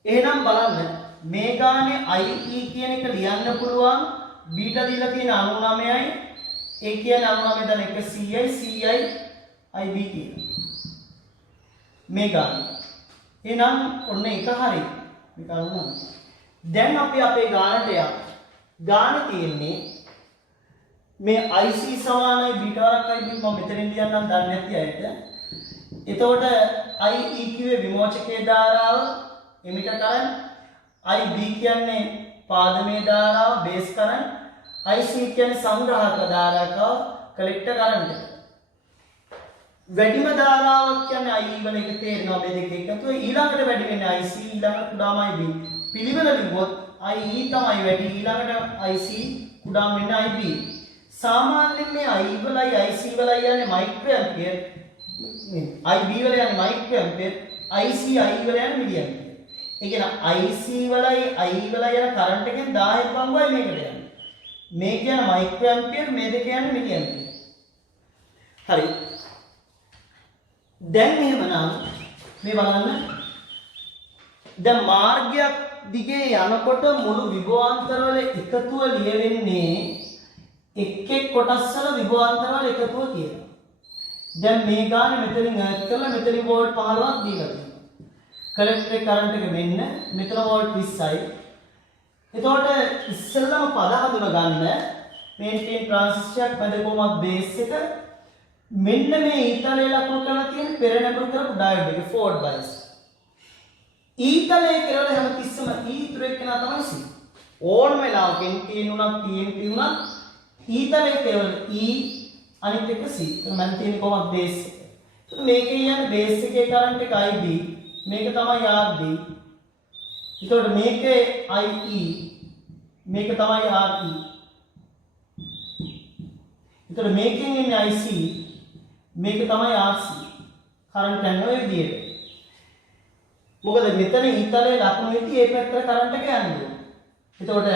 එහෙනම් බලන්න මේ ගානේ IE කියන එක ලියන්න පුළුවන් බීට දීලා තියෙන 99යි ඒ කියන්නේ 99 දන එක CI IB කියන. මේ ගානේ එහෙනම් ඔන්න එක හරි. මේක අනුනම. දැන් අපි අපේ ගානට යමු. ගාන තියෙන්නේ මේ IC සමානයි බීට වරක් IB මම මෙතනින් ලියන්නම් දන්නේ නැති අයට. එතකොට IE කිව්වේ විමෝචකයේ ධාරාව එමිටර් කරන්ට්. IB කියන්නේ පාදමේ ධාරාව බේස් කරන්ට්. IC කියන්නේ සංග්‍රහක ධාරාවක කලෙක්ටර් කරන්ට්. වැඩිම ධාරාවක් කියන්නේ IE වල එක තේරෙනවා මේ දෙක එකතුව. ඊළඟට වැඩි වෙන්නේ IC ඊළඟට කුඩාම IB. පිළිවෙල ලිව්වොත් IE තමයි වැඩි ඊළඟට IC කුඩාම වෙන්නේ IB. සාමාන්‍යයෙන් මේ IE වලයි IC වලයි යන්නේ මයික්‍රෝ ඇම්පියර්. IB වල යන්නේ මයික්‍රෝ ඇම්පියර්. IC IE වල යන්නේ මිලි ඇම්පියර්. ඒ කියන්නේ IC වලයි IE වලයි යන කරන්ට් එකෙන් 1000ක් බංගුවයි මේකට යන්නේ. මේ කියන්නේ මයික්‍රෝ ඇම්පියර් මේ දෙක යන්නේ මිලි ඇම්පියර්. හරි. දැන් එහෙමනම් මේ බලන්න දැන් මාර්ගයක් දිගේ යනකොට මුළු විභවාන්තරවල එකතුව ලියවෙන්නේ එක් එක් කොටස් වල විභවාන්තරවල එකතුව කියලා. දැන් මේ ගානේ මෙතනින් ඇඩ් කරලා මෙතනින් වෝල්ට් 15ක් දීලා තියෙනවා. කලෙක්ටර් කරන්ට් එක මෙන්න මෙතන වෝල්ට් 20යි. එතකොට ඉස්සෙල්ලාම පද හඳුන ගන්න මේන්ටේන් ට්‍රාන්සිස්ටරයක් මැද කොහොමද බේස් එක මෙන්න මේ ඊතලයේ ලකුණු කරලා තියෙන පෙර නැඹුරු කරපු ඩයෝඩ් එක ෆෝර්ඩ් බයිස්. ඊතලයේ කියලා හැමතිස්සම ඊතුරු එක්කනා තමයි C. ඕන වෙලාවක NPN උනත් PNP උනත් ඊතලයේ කෙවල E අනිත් එක C. මම තියෙන්නේ කොහොමද බේස් එක. එතකොට මේකේ යන බේස් එකේ කරන්ට් එක IB මේක තමයි RB. එතකොට මේකේ IE මේක තමයි RE. එතකොට මේකෙන් එන්නේ IC මේක තමයි RC. කරන්ට් යන ඔය විදියට. මොකද මෙතන ඊතලයේ ලකුණු වෙති ඒ පැත්තට කරන්ට් එක යන්නේ. එතකොට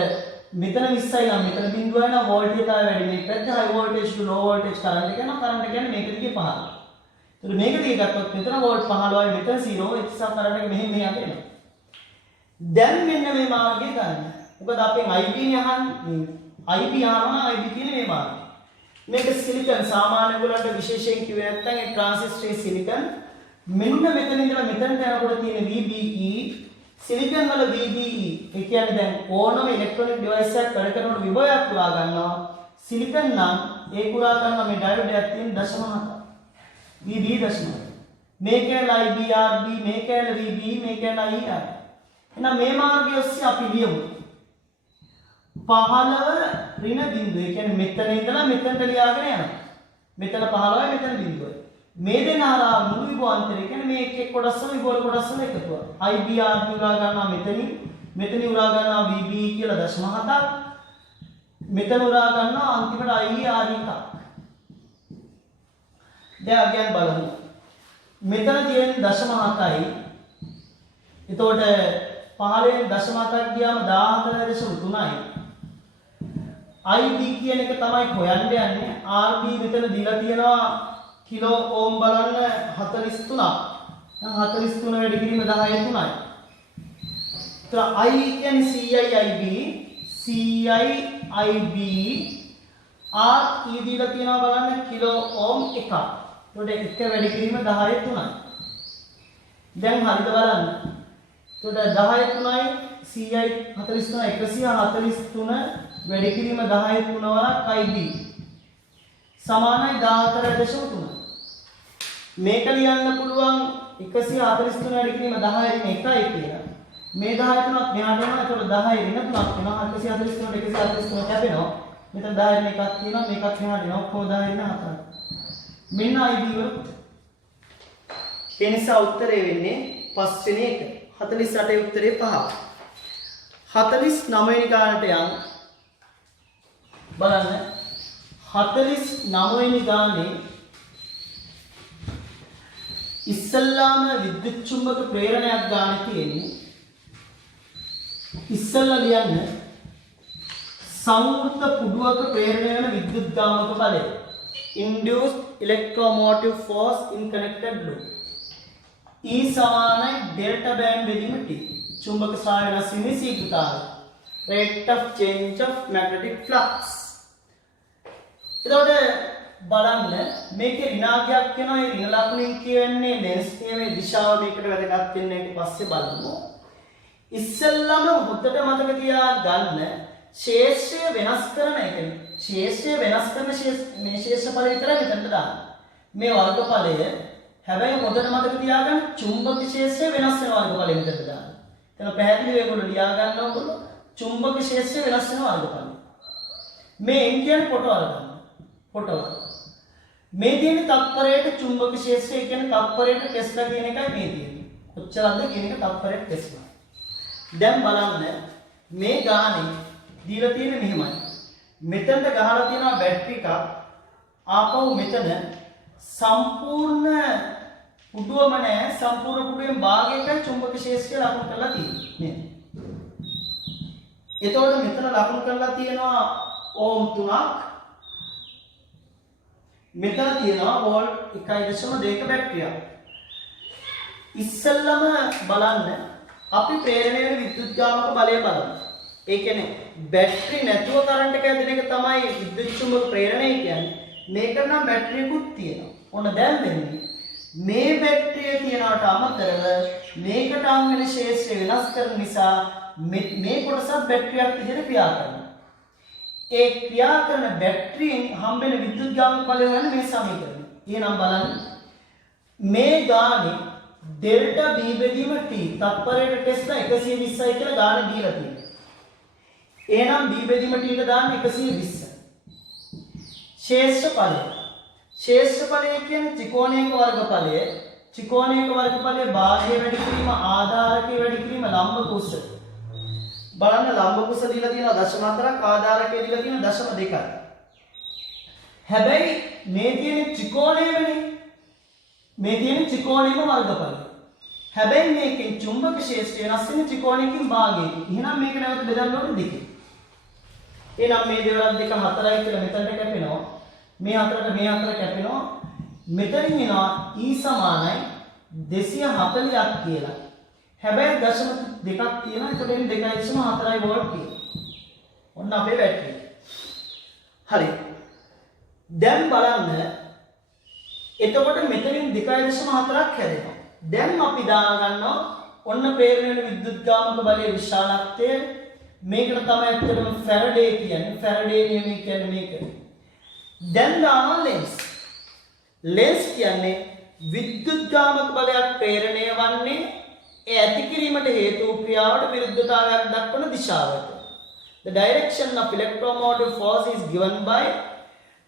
මෙතන 20යි නම් මෙතන බිඳුවයි නම් වෝල්ටේජ් තමයි වැඩි. මේ පැත්ත high voltage to low voltage current එක යනවා. කරන්ට් එක කියන්නේ මේක දිගේ 15. එතකොට මේක දිගේ ගත්තොත් මෙතන වෝල්ට් 15යි මෙතන 0 ඒ නිසා කරන්ට් එක මෙහෙම මෙහාට එනවා. දැන් මෙන්න මේ මාර්ගය ගන්න. මොකද අපෙන් IB නේ අහන්නේ. IB අහනවා IB කියන්නේ මේ මාර්ගය. මේක සිලිකන් සාමාන්‍ය වලට විශේෂයෙන් කිව්වේ නැත්නම් ඒ ට්‍රාන්සිස්ටරේ සිලිකන් මෙන්න මෙතන ඉඳලා මෙතනට යනකොට තියෙන VBE සිලිකන් වල VBE ඒ කියන්නේ දැන් ඕනම ඉලෙක්ට්‍රොනික ඩිවයිස් එකක් වැඩ කරනකොට විභවයක් පුරා ගන්නවා සිලිකන් නම් ඒ පුරා ගන්න මේ ඩයෝඩ් එකක් තියෙන 0.7 VBE 0.7 මේකේ IBRB මේකේ VBE මේකේ IR එහෙනම් මේ මාර්ගය ඔස්සේ අපි ලියමු 15 ඍණ බිඳුව. ඒ කියන්නේ මෙතන ඉඳලා මෙතනට ලියාගෙන යනවා. මෙතන 15යි මෙතන බිඳුවයි. මේ දෙන හරහා මුළු විභවාන්තරය කියන්නේ මේ එක් එක් කොටස්සම විභව කොටස්සම එකතුව. IB RB උරා ගන්නවා මෙතනින් උරා ගන්නවා VB කියලා දශම හතක්. මෙතන උරා ගන්නවා අන්තිමට IE RE එකක්. දැන් අගයන් බලමු. මෙතන තියෙන දශම හතයි. එතකොට 15 දශම හතක් ගියාම 14.3යි. IB කියන එක තමයි හොයන්න යන්නේ. RB මෙතන දීලා තියෙනවා කිලෝ ඕම් බලන්න 43ක්. දැන් 43 වැඩි කිරීම 10 3යි. එතන I කියන්නේ CI IB R E දීලා තියෙනවා බලන්න කිලෝ ඕම් එකක්. එතකොට එක වැඩි කිරීම 10 3යි. දැන් හරිද බලන්න. එතකොට 10 3යි CI 43 143 වැඩි කිරීම 10 3 වරක් IB සමානයි 14.3. මේක ලියන්න පුළුවන් 143 වැඩි කිරීම 10 රින් 1යි කියලා. මේ 10 3ක් මෙහාට යනවා. ඒතකොට 10 රින් 3ක් වෙනවා. 143 143 කැපෙනවා. මෙතන 10 රින් එකක් තියෙනවා. මේකත් මෙහාට යනවා. ඔක්කොම 10 රින් 4ක්. මෙන්න IB වල ඒ නිසා උත්තරේ වෙන්නේ 5 වෙනි එක. 48 උත්තරේ 5. 49 වෙනි ගානට යන්න බලන්න. 49 වෙනි ගානේ ඉස්සල්ලාම විද්‍යුත් චුම්බක ප්‍රේරණයක් ගන්න තියෙන්නේ. ඉස්සල්ලා ලියන්න සංවෘත පුඩුවක ප්‍රේරණය වෙන විද්‍යුත් ගාමක බලය. Induced electromotive force in connected loop. E සමානයි ඩෙල්ටා බෑන්ඩ් බෙදීම T. චුම්බක ස්‍රාව වෙනස් වීමේ ශීඝ්‍රතාවය. Rate of change of magnetic flux. එතකොට බලන්න මේකේ ඍණාගයක් වෙනවා. ඒ ඍණ ලකුණෙන් කියවෙන්නේ ලෙන්ස් නියමයේ දිශාව මේකට වැදගත් වෙන්නේ. ඊට පස්සේ බලමු. ඉස්සෙල්ලම හොතට මතක තියාගන්න ශේෂ්ත්‍රය වෙනස් කරන එක. ශේෂ්ත්‍රය වෙනස් කරන මේ ශේෂ්ත්‍රඵලය විතරයි මෙතනට දාන්න. මේ වර්ගඵලය හැබැයි හොතට මතක තියාගන්න චුම්බක ශේෂ්ත්‍රය වෙනස් වෙන වර්ගඵලය මෙතනට දාන්න. එතන පැහැදිලිව ඒගොල්ලෝ ලියා ගන්න ඕගොල්ලෝ චුම්බක ශේෂ්ත්‍රය වෙනස් වෙන වර්ගඵලය. මේ n කියන්නේ කොට වර්ග. කොට වර්ග. මේ තියෙන තත්පරයට චුම්බක ශේෂ්ත්‍රය කියන්නේ තත්පරයට ටෙස්ලා කියන එකයි මේ තියෙන්නේ. කොච්චරද කියන එක තත්පරයට ටෙස්ලා. දැන් බලන්න මේ ගානේ දීලා තියෙන්නේ මෙහෙමයි. මෙතනට ගහලා තියෙනවා බැටරි එකක්. ආපහු මෙතන සම්පූර්ණ පුඩුවම නැහැ. සම්පූර්ණ පුඩුවෙන් භාගයක චුම්බක ශේෂ්ත්‍රය ලකුණු කරලා තියෙන්නේ. එතකොට මෙතන ලකුණු කරලා තියෙනවා ඕම් 3ක්. මෙතන තියෙනවා වෝල්ට් 1.2ක බැටරියක්. ඉස්සෙල්ලම බලන්න අපි ප්‍රේරණය වෙන විද්‍යුත් ගාමක බලය බලමු. ඒ කියන්නේ බැටරි නැතුව කරන්ට් එක ඇදෙන එක තමයි විද්‍යුත් චුම්බක ප්‍රේරණය කියන්නේ. මේකට නම් බැටරියකුත් තියෙනවා. ඔන්න දැන් වෙන්නේ මේ බැටරිය තියනවට අමතරව මේකට අම් වෙන ශේෂ්ත්‍රය වෙනස් කරන නිසා මේ කොටසත් බැටරියක් විදිහට ක්‍රියා කරනවා. ඒ ක්‍රියා කරන බැටරියෙන් හම්බෙන විද්‍යුත් ගාමක බලය ගන්න මේ සමීකරණය. එහෙනම් බලන්න මේ ගානේ ඩෙල්ටා B බෙදීම T තත්පරයට ටෙස්ලා 120යි කියලා ගාන දීලා තියෙනවා. එහෙනම් B බෙදීම T ට දාන්න 120. ශේෂ්ඨඵලය. ශේෂ්ඨඵලය කියන්නේ ත්‍රිකෝණයක වර්ගඵලය. ත්‍රිකෝණයක වර්ගඵලයේ භාගය වැඩි කිරීම ආධාරකයේ වැඩි කිරීම ලම්බ කුස. බලන්න ලම්බ කුස දීලා තියෙනවා 0.4ක් ආධාරකයේ දීලා තියෙනවා 0.2ක්. හැබැයි මේ තියෙන ත්‍රිකෝණයමනේ. මේ තියෙන ත්‍රිකෝණයම වර්ගඵලය. හැබැයි මේකෙන් චුම්බක ශේෂ්ත්‍රය වෙනස් වෙන ත්‍රිකෝණයකින් භාගයකින්. එහෙනම් මේක නැවත බෙදන්න ඕනේ දෙකෙන්. එහෙනම් මේ දෙවරක් දෙක 4යි කියලා මෙතනට කැපෙනවා. මේ 4ට මේ 4 කැපෙනවා. මෙතනින් එනවා E සමානයි 240ක් කියලා. හැබැයි දශම දෙකක් තියෙනවා. ඒකට එන්නේ 2.4 වෝල්ට් කියලා. ඔන්න අපේ බැටරිය. හරි. දැන් බලන්න එතකොට මෙතනින් 2.4ක් හැදෙනවා. දැන් අපි දාගන්නවා ඔන්න ප්‍රේරණය වෙන විද්‍යුත් ගාමක බලයේ විශාලත්වය. මේකට තමයි ඇත්තටම ෆැරඩේ කියන්නේ. ෆැරඩේ නියමය කියන්නේ මේක. දැන් දානවා ලෙන්ස්. ලෙන්ස් කියන්නේ විද්‍යුත් ගාමක බලයක් ප්‍රේරණය වන්නේ ඒ ඇති කිරීමට හේතු ක්‍රියාවට විරුද්ධතාවයක් දක්වන දිශාවට. The direction of electromotive force is given by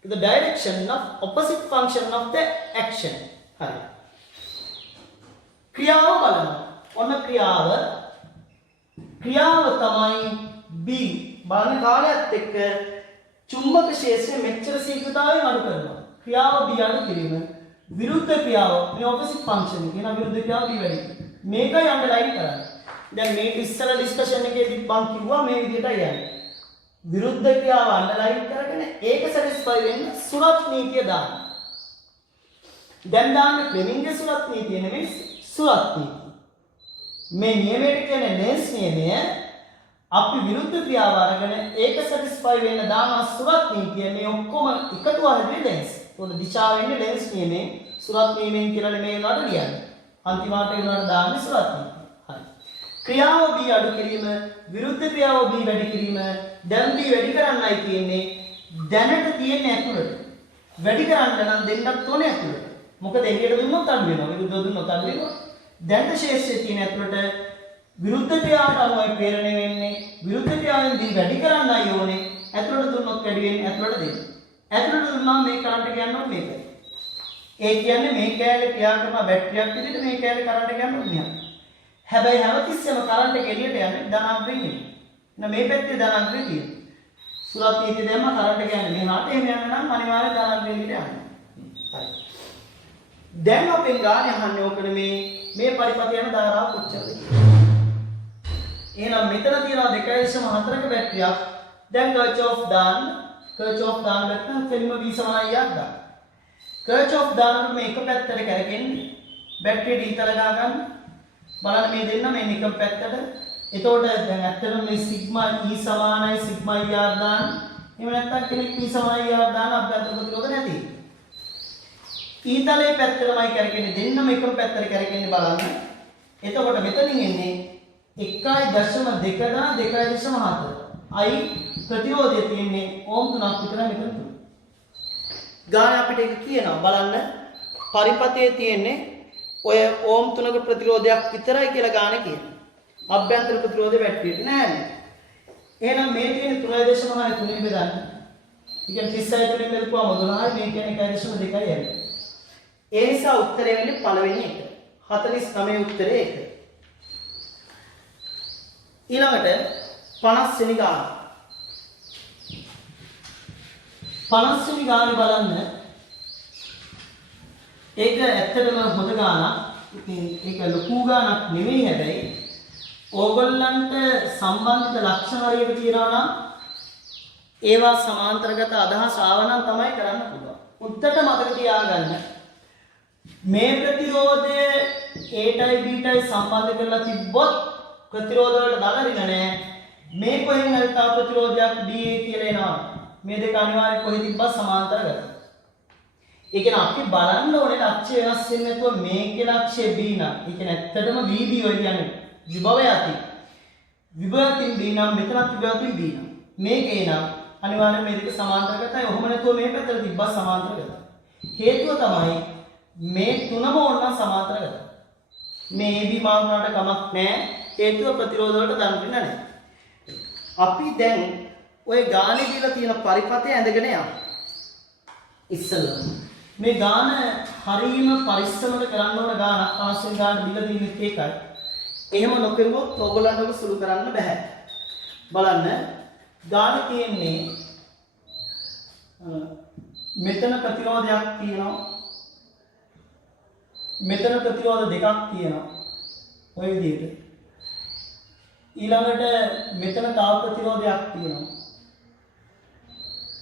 to the direction of opposite function of the action. හරි. ක්‍රියාව බලන්න. ඔන්න ක්‍රියාව තමයි B. බලන්න කාලයත් එක්ක චුම්බක ක්ෂේත්‍රය මෙච්චර ශීඝ්‍රතාවයෙන් අඩු කරනවා. ක්‍රියාව B අඩු කිරීම. විරුද්ධ ක්‍රියාව මේ ඔපොසිට් ෆන්ක්ෂන් එක. එහෙනම් විරුද්ධ ක්‍රියාව B වැඩි. මේකයි අන්ඩර්ලයින් කරන්නේ. දැන් මේක ඉස්සර ඩිස්කෂන් එකේදී මම කිව්වා මේ විදිහටයි යන්නේ. විරුද්ධ ක්‍රියාව අන්ඩර්ලයින් කරගෙන ඒක සැටිස්ෆයි වෙන්න සුරත් නීතිය දාන්න. දැන් දාන්නේ ෆ්ලෙමින්ගේ සුරත් නීතිය නෙමෙයි සුරත් නීතිය. මේ නියමයට කියන්නේ ලෙන්ස් නියමය. අපි විරුද්ධ ක්‍රියාව අරගෙන ඒක සැටිස්ෆයි වෙන්න දාන සුරත් නීතිය මේ ඔක්කොම එකතු වහදී ලෙන්ස්. උන දිශාව වෙන්නේ ලෙන්ස් නියමයෙන් සුරත් නියමයෙන් කියලා නෙමෙයි උනාට ලියන්නේ. අන්තිමට උනාට දාන්නේ සුරත් නීතිය. හරි. ක්‍රියාව B අඩු කිරීම විරුද්ධ ක්‍රියාව B වැඩි කිරීම දැන් B වැඩි කරන්නයි තියෙන්නේ දැනට තියෙන ඇතුළට. වැඩි කරන්න නම් දෙන්නත් ඕනේ ඇතුළට. මොකද එළියට දුන්නොත් අඩු වෙනවා. විරුද්ධව දුන්නොත් අඩු වෙනවා. දැන් ශේෂ්ත්‍රයේ තියෙන ඇතුළට විරුද්ධ ක්‍රියාවට අනුවයි ප්‍රේරණය වෙන්නේ. විරුද්ධ ක්‍රියාවෙන් B වැඩි කරන්නයි ඕනේ. ඇතුළට දුන්නොත් වැඩි වෙන්නේ ඇතුළට දෙන්න. ඇතුළට දුන්නාම මේ කරන්ට් එක යනවා මේකයි. ඒ කියන්නේ මේ කෑල්ලේ ක්‍රියා කරන බැටරියක් විදිහට මේ කෑල්ලේ කරන්ට් එක යනවා මෙහා. හැබැයි හැමතිස්සෙම කරන්ට් එක එළියට යන්නේ ධනාත්මකෙන් නෙමෙයි. එහෙනම් මේ පැත්තේ ධනාත්මකෙ තියෙනවා. සුරත් නීතිය දැම්ම කරන්ට් එක යන්නේ මෙහාට එහෙම යන්න නම් අනිවාර්යයෙන් ධනාත්මකෙ එළියට යන්නේ. හරි. දැන් අපෙන් ගානේ අහන්නේ ඕකනේ මේ පරිපථ යන ධාරාව කොච්චරද කියලා. එහෙනම් මෙතන තියෙනවා 2.4ක බැටරියක්. දැන් කර්චොෆ් දාන්න බැත්නම් ෆිල්ම V සමානයි යක් ගන්න. කර්චොෆ් දානකොට මේ එක පැත්තට කරගෙන්නේ බැටරිය ඩීතල ගා ගන්න. බලන්න මේ දෙන්න මේ නිකම් පැත්තට. එතකොට දැන් ඇත්තටම මේ සිග්මා E සමානයි සිග්මා E R දාන්න. එහෙම නැත්නම් කෙනෙක් E සමානයි E R දාන්න අභ්‍යන්තර ප්‍රතිරෝධ නැති. ඊතලයේ පැත්තටමයි කරගෙන්නේ දෙන්නම එකම පැත්තට කරගෙන්නේ බලන්න. එතකොට මෙතනින් එන්නේ 1.2 ගණන් 2.4. I ප්‍රතිරෝධය තියෙන්නේ ඕම් 3ක් විතර මෙතන තුන. ගාන අපිට ඒක කියනවා බලන්න පරිපථයේ තියෙන්නේ ඔය ඕම් 3ක ප්‍රතිරෝධයක් විතරයි කියලා ගාන කියනවා. අභ්‍යන්තර ප්‍රතිරෝධය බැටරියට නෑනේ. එහෙනම් මේ තියෙන 3.6 තුනෙන් බෙදන්න. ඉතින් 36 තුනෙන් බෙදුවාම 12යි මේ කියන්නේ 1.2යි යන්නේ. ඒ නිසා උත්තරේ වෙන්නේ පළවෙනි එක. 49 උත්තරේ ඒක. ඊළඟට 50 වෙනි ගාන. 50 වෙනි ගානේ බලන්න. ඒක ඇත්තටම හොඳ ගානක්. ඉතින් ඒක ලොකු ගානක් නෙමෙයි හැබැයි ඕගොල්ලන්ට සම්බන්ධිත ලක්ෂණ හරියට තියනවා නම් ඒවා සමාන්තරගත අදහස් ආවනම් තමයි කරන්න පුළුවන්. උත්තර මතක තියාගන්න. මේ ප්‍රතිරෝධය Aටයි Bටයි සම්බන්ධ කරලා තිබ්බොත් ප්‍රතිරෝධ වලට දාගරින නෑ. මේ කොහෙන් හරි තව ප්‍රතිරෝධයක් DA කියලා එනවා. මේ දෙක අනිවාර්යයෙන් කොහෙ තිබ්බත් සමාන්තරගත. ඒ කියන්නේ අපි බලන්න ඕනේ ලක්ෂ්‍ය වෙනස් වෙන්නේ නැතුව මේකේ ලක්ෂ්‍ය B නම්. ඒ කියන්නේ ඇත්තටම VB ඔය කියන්නේ විභවයති. විභවයතින් B නම් මෙතනත් විභවයතින් B නම්. මේකේ නම් අනිවාර්යයෙන් මේ දෙක සමාන්තරගතයි. ඔහොම නැතුව මේ පැත්තට තිබ්බත් සමාන්තරගතයි. හේතුව තමයි මේ තුනම ඕනනම් සමාන්තරගතයි. මේ AB මාරුනාට කමක් නැහැ. හේතුව ප්‍රතිරෝධ වලට දන්න්නේ නැහැ. අපි දැන් ඔය ගානේ දීලා තියෙන පරිපථය ඇඳගෙන යමු. ඉස්සෙල්ලා මේ ගාන හරීම පරිස්සමට කරන්න ඕන ගානක්. අවශ්‍ය ගාන දීලා තියෙන්නේ ඒකයි. එහෙම නොකරුවොත් ඔයගොල්ලන්ට ඔක සුළු කරන්න බෑ. බලන්න ගාන තියෙන්නේ මෙතන ප්‍රතිරෝධයක් තියෙනවා. මෙතන ප්‍රතිරෝධ දෙකක් තියෙනවා. ඔය විදිහට. ඊළඟට මෙතන තව ප්‍රතිරෝධයක් තියෙනවා.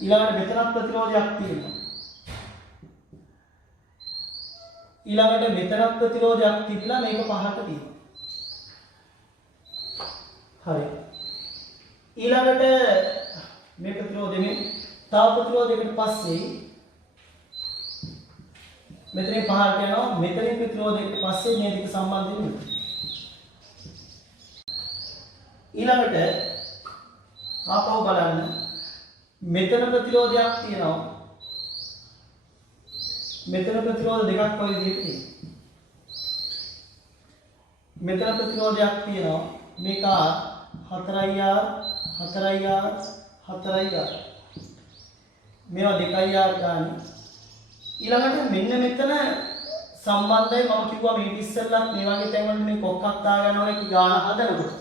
ඊළඟට මෙතන ප්‍රතිරෝධයක් තියෙනවා. ඊළඟට මෙතන ප්‍රතිරෝධයක් තිබිලා මේක පහකට තියෙනවා. හරි. ඊළඟට මේ ප්‍රතිරෝධෙන්නේ තව ප්‍රතිරෝධයකට පස්සේ මෙතනින් පහකට යනවා. මෙතනින් ප්‍රතිරෝධයකට පස්සේ මේ දෙක සම්බන්ධ වෙනවා. ඊළඟට ආපහු බලන්න මෙතන ප්‍රතිරෝධයක් තියෙනවා. මෙතන ප්‍රතිරෝධ දෙකක් කොයි විදිහට තියෙනවා. මෙතන ප්‍රතිරෝධයක් තියෙනවා. මේක 4IR 4IR 4IR මේවා 2IR ගන්න. ඊළඟට මෙන්න මෙතන සම්බන්ධයි මම කිව්වා මේ ඉස්සෙල්ලත් මේ වගේ තැන්වල මේ කොක්කක් දා ගන්න ඕනේ කි ගාන හදනකොට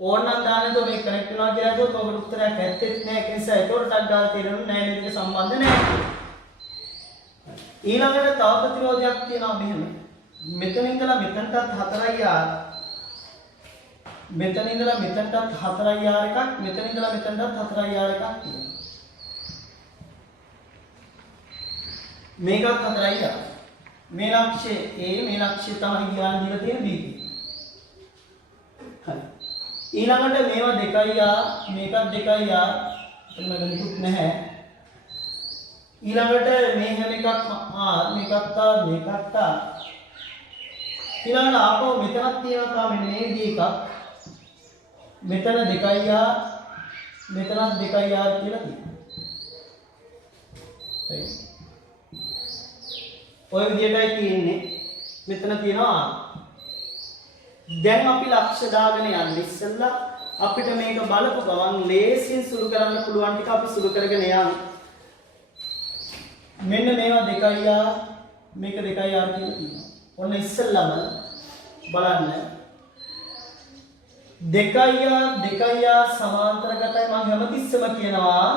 ඕනනම් දාන්නේතෝ මේ කනෙක්ට් වෙනවා කියලා හිතුවොත් ඔබට උත්තරයක් ඇත්තෙත් නෑ ඒ නිසා ඒකට ටක් ගාලා තේරෙන්නේ නෑ මේක සම්බන්ධ නෑ ඊළඟට තව ප්‍රතිරෝධයක් තියෙනවා මෙහෙම මෙතන ඉඳලා මෙතනටත් 4R මෙතන ඉඳලා මෙතනටත් 4R එකක් මෙතන ඉඳලා මෙතනටත් 4R එකක් තියෙනවා මේකත් 4R මේ ලක්ෂ්‍ය A මේ ලක්ෂ්‍ය තමයි ගියාන දීලා තියෙන B හරි ඊළඟට මේවා 2R මේකත් 2R එතන ගණිතුත් නැහැ ඊළඟට මේ හැම එකක් R මේකත් R මේකත් R ඊළඟට ආපහු මෙතනක් තියෙනවා තමයි මේ D එකක් මෙතන 2R මෙතනත් 2R කියලා තියෙනවා හරි ඔය විදිහටයි තියෙන්නේ මෙතන තියෙනවා දැන් අපි ලක්ෂ්‍ය දාගෙන යන්න ඉස්සෙල්ලා අපිට මේක බලපු ගමන් ලේසියෙන් සුළු කරන්න පුළුවන් ටික අපි සුළු කරගෙන යන්න මෙන්න මේවා 2R මේක 2R කියලා තියෙනවා ඔන්න ඉස්සෙල්ලාම බලන්න 2R සමාන්තරගතයි මම හැමතිස්සම කියනවා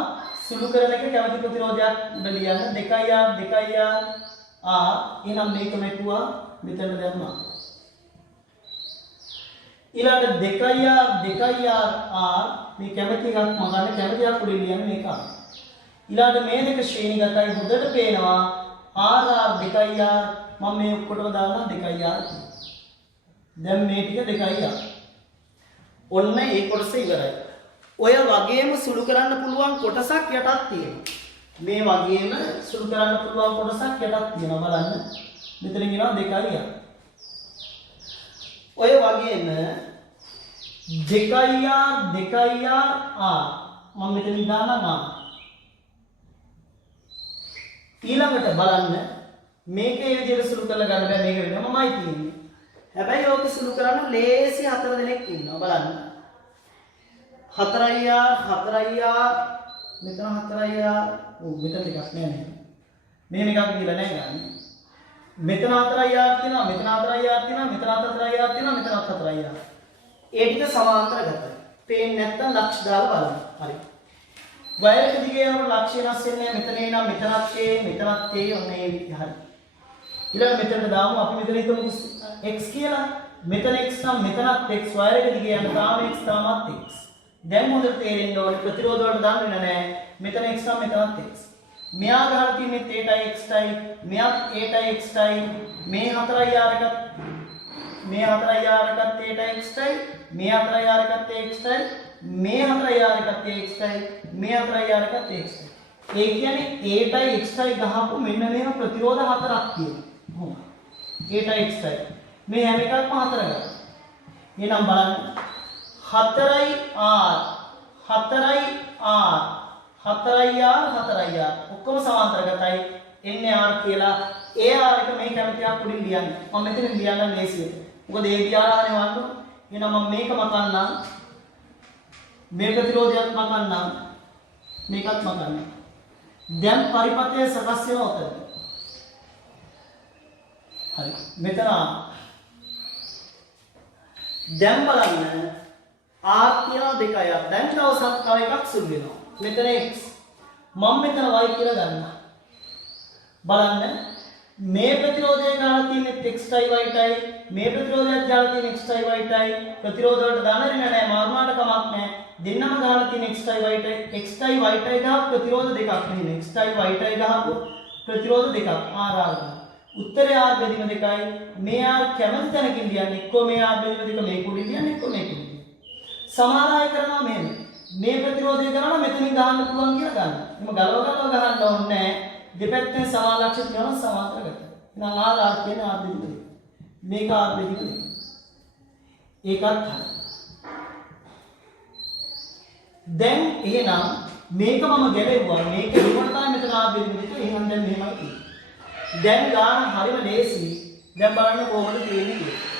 සුළු කරන එක කැමති ප්‍රතිරෝධයක් උඩ ලියන්න 2R එහෙනම් මේක මෙතුවා මෙතන දැම්මා ඊළඟ 2R මේ කැමති එකක් මම ගන්න කැමති එකක් උඩ ලියන්න මේක ඊළඟ මේ දෙක ශ්‍රේණිගතයි හොඳට පේනවා R 2R මම මේ ඔක්කොටම දානවා 2R දැන් මේ ටික 2R ඔන්න ඒ කොටස ඉවරයි ඔය වගේම සුළු කරන්න පුළුවන් කොටසක් යටත් තියෙනවා මේ වගේම සුළු කරන්න පුළුවන් කොටසක් යටත් තියෙනවා බලන්න මෙතන කියනවා 2R ඔය වගේම 2R මම මෙතන දානවා ඊළඟට බලන්න මේකේ විදිහට සුළු කරලා ගන්න බෑ මේක වෙනමමයි තියෙන්නේ හැබැයි ඕක සුළු කරන්න ලේසි 4 දෙනෙක් ඉන්නවා බලන්න 4R මෙතන 4R මෙතන ටිකක් නෑ නේද මෙහෙම එකක් කියලා නෑ ගන්න මෙතන 4R තියෙනවා මෙතන 4R තියෙනවා මෙතන 4R තියෙනවා මෙතන 4R ඒ ටික සමාන්තරගතයි පේන්නේ නැත්නම් ලක්ෂ දාලා බලන්න හරි වයරක දිගේ යනකොට ලක්ෂ්‍ය වෙනස් වෙන්නේ මෙතන එනම් මෙතනත් A මෙතනත් A ඔන්න ඒ විදිහ හරි ඊළඟ මෙතනට දාමු අපි මෙතන හිතමු x කියලා මෙතන x නම් මෙතනත් x වයරක දිගේ යන තාම x තාමත් x දැන් හොඳට තේරෙන්න ඕනේ ප්‍රතිරෝධ වලට දාන්න නෑ මෙතන x නම් මෙතනත් x මෙයා ගහලා තියෙන්නේ a x tie මෙයත් a x ටයි මේ 4R එකත් මේ 4R එකත් a x ටයි මේ 4R එකත් a x ටයි මේ 4R එකත් a x ටයි මේ 4R එකත් a x ටයි ඒ කියන්නේ a ටයි x ටයි ගහපු මෙන්න මේව ප්‍රතිරෝධ හතරක් තියෙනවා a ටයි x ටයි මේ හැම එකක්ම 4 ගන්න එහෙනම් බලන්න 4R ඔක්කොම සමාන්තරගතයි එන්නේ R කියලා ඒ R එක මේ කැමතියක් උඩින් ලියන්න මම මෙතන ලියන්න ලේසියි මොකද ඒ විහාරානේ වන්න එහෙනම් මම මේක මකන්නම් මේ ප්‍රතිරෝධයත් මකන්නම් මේකත් මකන්නම් දැන් පරිපථය සකස් වෙනවා උතන හරි මෙතන දැන් බලන්න R කියනවා 2R දැන් තව එකක් සුළු වෙනවා මෙතන x මම මෙතන y කියලා ගන්නවා බලන්න මේ ප්‍රතිරෝධය ගාලා තියෙන්නේ x ටයි y ටයි මේ ප්‍රතිරෝධයත් ගාලා තියෙන්නේ x ටයි y ටයි ප්‍රතිරෝධ වලට දාන්න නෑ මාරුනාට කමක් නෑ දෙන්නම ගාලා තියෙන්නේ x ටයි y ටයි ගහ ප්‍රතිරෝධ දෙකක් නෙමෙයි x ටයි y ටයි ගහපු ප්‍රතිරෝධ දෙකක් R උත්තරේ R බෙදීම දෙකයි මේ R කැමති තැනකින් ලියන්නේ එක්කෝ මේ R බෙදීම දෙක මේක උඩින් ලියන්නේ එක්කෝ මේක උඩින් සමාන අය කරනවා මෙහෙම මේ ප්‍රතිරෝධය කරනවා මෙතනින් ගහන්න පුළුවන් කියලා ගන්න. එහම ගලව ගන්න ඕනේ නැහැ. දෙපැත්තෙන් සමාන ලක්ෂ්‍ය තියෙනවා සමාන්තරගත. එහෙනම් R කියන්නේ R බෙදීම දෙක. මේක R බෙදීම දෙක. ඒකත් හරි. දැන් එහෙනම් මේක මම ගැලෙවුවා. මේක ඊවට තමයි මෙතන R බෙදීම දෙක. එහෙනම් දැන් මෙහෙමයි තියෙන්නේ. දැන් ගාන හරිම ලේසි. දැන් බලන්න කොහොමද තියෙන්නේ කියලා.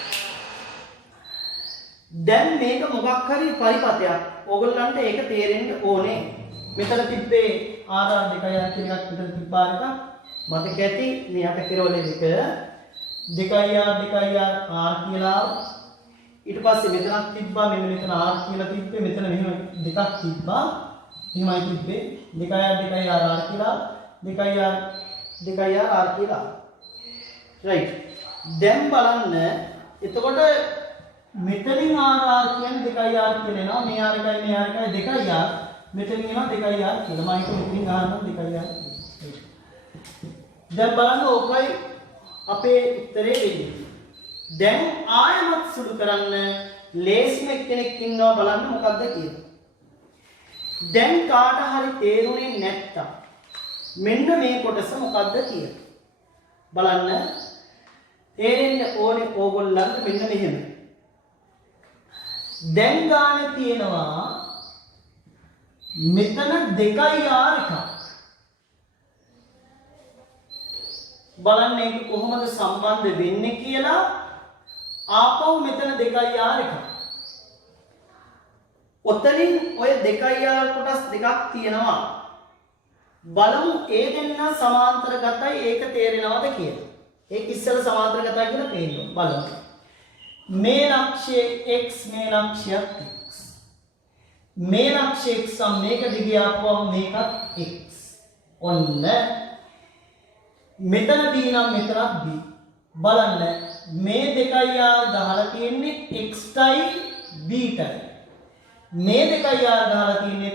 දැන් මේක මොකක් හරි පරිපතයක්. ඕගොල්ලන්ට ඒක තේරෙන්න ඕනේ. මෙතන තිබ්බේ R2 කියන එකක් මෙතන තිබ්බා එක. මතක ඇති මේ යට කෙරවල එක. 2r r කියලා ඊට පස්සේ මෙතනක් තිබ්බා මෙන්න මෙතන r කියලා තිබ්බේ මෙතන මෙහෙම දෙකක් තිබ්බා එහෙමයි තිබ්බේ 2r r කියලා 2r r කියලා right දැන් බලන්න එතකොට මෙතනින් r කියන්නේ 2r කියලා එනවා මේ r එකයි 2r මෙතනින් එනවා 2r කියලා මම ඒක මෙතනින් ගන්නවා 2r කියලා දැන් බලන්න ඕකයි අපේ උත්තරේ වෙන්නේ දැන් ආයමත් සුළු කරන්න ලේසිම කෙනෙක් ඉන්නවා බලන්න මොකක්ද කියලා. දැන් කාට හරි තේරුනේ නැත්තම් මෙන්න මේ කොටස මොකක්ද කියලා. බලන්න තේරෙන්න ඕනේ ඕගොල්ලන්ට මෙන්න මෙහෙම. දැන් ගානේ තියෙනවා මෙතන 2r එකක්. බලන්න ඒක කොහොමද සම්බන්ධ වෙන්නේ කියලා ආපහු මෙතන 2r එකක්. ඔතනින් ඔය 2r කොටස් දෙකක් තියෙනවා. බලමු ඒ දෙන්න සමාන්තරගතයි ඒක තේරෙනවද කියලා. ඒක ඉස්සෙල්ලා සමාන්තරගතයි කියලා පේනවා. බලමු. මේ අක්ෂයේ x මේ අක්ෂයත් x. මේ අක්ෂයේ x සම මේක දිගේ ආපුවම මේකත් x. ඔන්න මෙතන b නම් මෙතනත් b. බලන්න මේ 2r ගහලා තියෙන්නේ x යි b යි. මේ 2r ගහලා තියෙන්නේ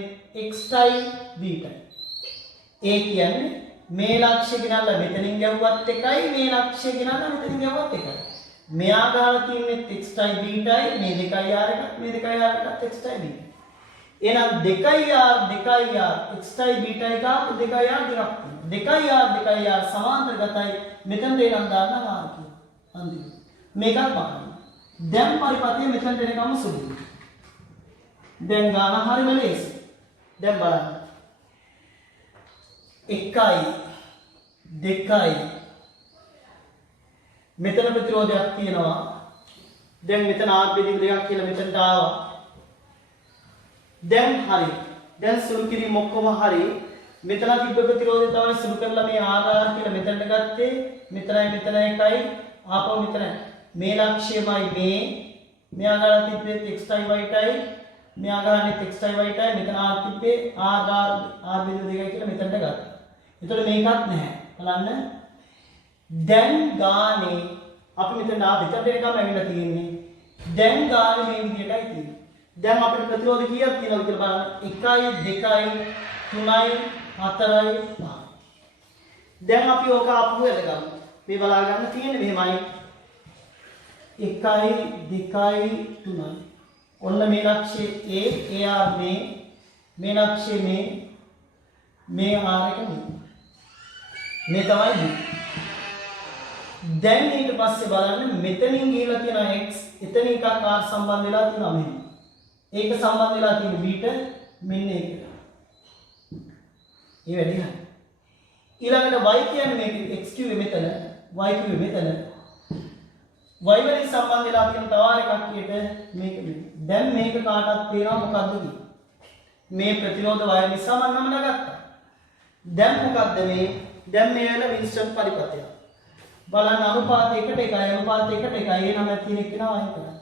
x යි b යි. ඒ කියන්නේ මේ ලක්ෂ්‍ය ගෙනල්ලා මෙතනින් ගැව්වත් එකයි මේ ලක්ෂ්‍ය ගෙනල්ලා මෙතනින් ගැව්වත් එකයි. මෙයා ගහලා තියෙන්නේ x යි b යි මේ 2r එකත් මේ 2r එකත් x යි b යි. එහෙනම් 2r x යි b යි ගාපු 2r දෙකක් තියෙනවා. 2r සමාන්තරගතයි මෙතනට එනම් දාන්න මාර්ගය. අන්තිම. මේකත් බලන්න. දැන් පරිපථය මෙතනට එනකම් සුදුයි. දැන් ගාන හරිම ලේසි. දැන් බලන්න. 1යි 2යි මෙතන ප්‍රතිරෝධයක් තියෙනවා. දැන් මෙතන ආර්බිදි දෙකක් කියලා මෙතනට ආවා. දැන් හරි. දැන් සුළු කිරීම ඔක්කොම හරි. මෙතන තිබ්බ ප්‍රතිරෝධය තමයි සුළු කරලා මේ ආර් කියලා මෙතනට ගත්තේ. මෙතන එකයි ආපහු මෙතන. මේ ලක්ෂ්‍යමයි මේ. මෙයා ගාලා තිබ්බේ x යි y යි. මෙයා ගානේ x යි y යි. මෙතන ආ තිබ්බේ r බිඳුව දෙකයි කියලා මෙතනට ගත්තා. ඒතකොට මේකත් නැහැ. බලන්න. දැන් ගානේ අපි මෙතන මෙතනට එනකම් ඇවිල්ලා තියෙන්නේ. දැන් ගානේ මේ විදියටයි තියෙන්නේ. දැන් අපිට ප්‍රතිරෝධ කීයක් තියෙනවද කියලා බලන්න 1 2 3 4 5. දැන් අපි ඕක ආපහු එලගමු. මේ බලා ගන්න තියෙන්නේ මෙහෙමයි 1 2 3. ඔන්න මේ ලක්ෂයේ A AR මේ ලක්ෂයේ මේ R එක මේ තමයි B. දැන් ඊට පස්සේ බලන්න මෙතනින් ගිහලා තියෙන x එතන එකක් r සම්බන්ධ වෙලා තියෙනවා මෙහෙම. ඒක සම්බන්ධ වෙලා තියෙන b ට මෙන්න ඒක. ඒ වැඩි හරි. ඊළඟට y කියන්නේ මේක x කිව්වේ මෙතන y කිව්වේ මෙතන. y වලින් සම්බන්ධ වෙලා තියෙන තව එකක් කියට මේක මෙන්න. දැන් මේක කාටවත් පේනවා මොකද්ද කියන්නේ? මේ ප්‍රතිරෝධ y නිසා මම නම දාගත්තා. දැන් මොකද්ද මේ? දැන් මේ වෙන වින්ස්ටන් පරිපථය. බලන්න අනුපාත 1ට 1යි අනුපාත 1ට 1යි එන මැත් තියෙන කෙනා වයින් කරා.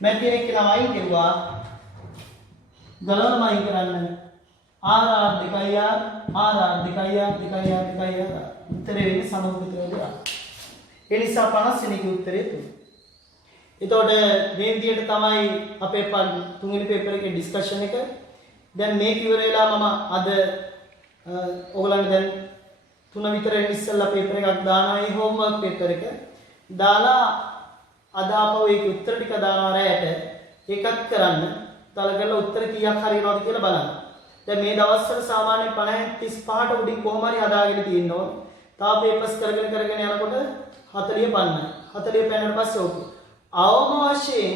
මැත් තියෙන කෙනා වයින් කරුවා. ගලවන වයින් කරන්න. r 2r උත්තරේ වෙන්නේ සමෝපිතවල. ඒ නිසා 50 වෙනි උත්තරේ 3. එතකොට මේ විදිහට තමයි අපේ තුන්වෙනි පේපර් එකේ ඩිස්කෂන් එක. දැන් මේක ඉවර වෙලා මම අද ඔයගලන්ට දැන් 3 විතර ඉස්සෙල්ලා පේපර් එකක් දානවා මේ හෝම්වර්ක් පේපර් එක. දාලා අද ආපහු ඒකේ උත්තර ටික දානවා රැයට. ඒකත් කරන්න. තලගල උත්තර කීයක් හරියනවද කියලා බලන්න. දැන් මේ දවස්වල සාමාන්‍ය 50 35ට උඩින් කොහොම හරි හදාගෙන තියෙන්න ඕන. තා පේපර්ස් කරගෙන යනකොට 40 පන්නයි. 40 පෑනට පස්සේ ඕක. අවම වශයෙන්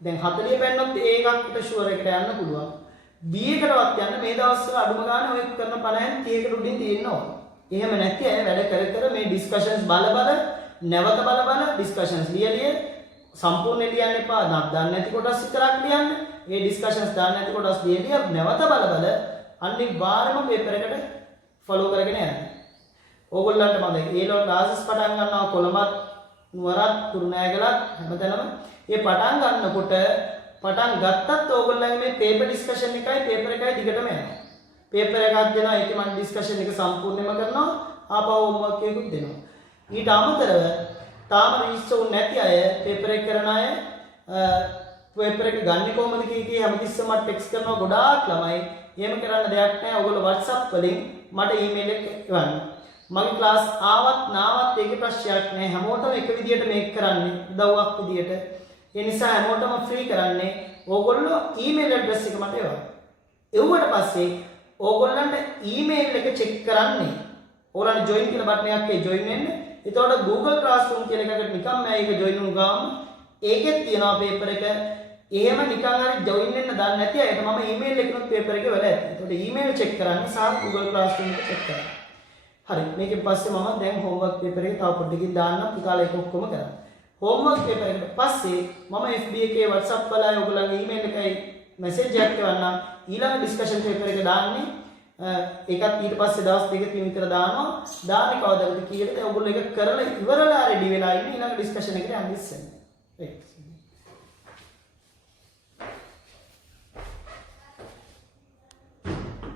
දැන් 40 පෑන්නොත් ඒකකට ෂුවර් එකට යන්න පුළුවන්. B එකටවත් යන්න මේ දවස්වල අඩුම ගානේ ඔය කරන 50 30කට උඩින් තියෙන්න ඕන. එහෙම නැති අය වැඩ කර මේ ඩිස්කෂන්ස් බල නැවත බල ඩිස්කෂන්ස් ලියලිය සම්පූර්ණ ලියන්න එපා. දන්නේ නැති කොටස් විතරක් ලියන්න. මේ ඩිස්කෂන්ස් දන්නේ නැති කොටස් ලියලිය නැවත බල අනිවාර්යයෙන්ම පේපර් එකට ෆලෝ කරගෙන යන්න. ඕගොල්ලන්ට මම ඒ ලෝ ක්ලාසස් පටන් ගන්නවා කොළඹත් නුවරත් කුරුණෑගලත් හැමතැනම මේ පටන් ගන්නකොට පටන් ගත්තත් ඕගොල්ලන්ගේ මේ පේපර් ඩිස්කෂන් එකයි පේපර් එකයි දිගටම යනවා. පේපර් එකක් දෙනවා ඒකේ මම ඩිස්කෂන් එක සම්පූර්ණයෙන්ම කරනවා ආපහු හෝම්වර්ක් එකකුත් දෙනවා. ඊට අමතරව තාම රෙජිස්ටර් වුනේ නැති අය පේපර් එක කරන අය පේපර් එක ගන්න කොහොමද කී හැමතිස්සෙම ටෙක්ස්ට් කරනවා ගොඩාක් ළමයි. එහෙම කරන්න දෙයක් නැහැ. ඔයගොල්ලෝ WhatsApp වලින් මට ඊමේල් එක එවන්න. මගේ ක්ලාස් ආවත් නාවත් ඒකේ ප්‍රශ්නයක් නැහැ. හැමෝටම එක විදියට මේක කරන්නේ උදව්වක් විදියට. ඒ නිසා හැමෝටම ෆ්‍රී කරන්නේ. ඕගොල්ලෝ ඊමේල් ඇඩ්‍රස් එක මට එවන්න. එවුවට පස්සේ ඕගොල්ලන්ට ඊමේල් එක චෙක් කරන්නේ. ඕගොල්ලන්ට ජොයින් කියලා බටන් එකක් ඒ ජොයින් වෙන්න. එතකොට Google Classroom කියලා එකකට නිකම්ම ඒක ජොයින් වුණ ගාම ඒකෙත් තියෙනවා පේපර් එක. එහෙම නිකන් හරි ජොයින් වෙන්න දන්නේ නැති අයට මම ඊමේල් එකකිනුත් පේපර් එක වල ඇති. එතකොට ඊමේල් චෙක් කරන්නේ සහ Google Classroom එක චෙක් කරන්නේ. හරි මේකෙන් පස්සේ මම දැන් හෝම්වර්ක් පේපර් එක තව පොඩ්ඩකින් දාන්නම් පුතාලා ඒක ඔක්කොම කරන්න. හෝම්වර්ක් පේපර් එකට පස්සේ මම FB එකේ WhatsApp වල ඔයගොල්ලන්ගේ ඊමේල් එකයි මැසේජ් එකක් එවන්නම්. ඊළඟ ඩිස්කෂන් පේපර් එක දාන්නේ ඒකත් ඊට පස්සේ දවස් දෙකකින් විතර දානවා. දාන්නේ කවදාද කියලා ඔයගොල්ලෝ ඒක කරලා ඉවරලා රෙඩි වෙලා ඉන්න ඊළඟ ඩිස්කෂන් එකට යන්න ඉස්සෙල්ලා. right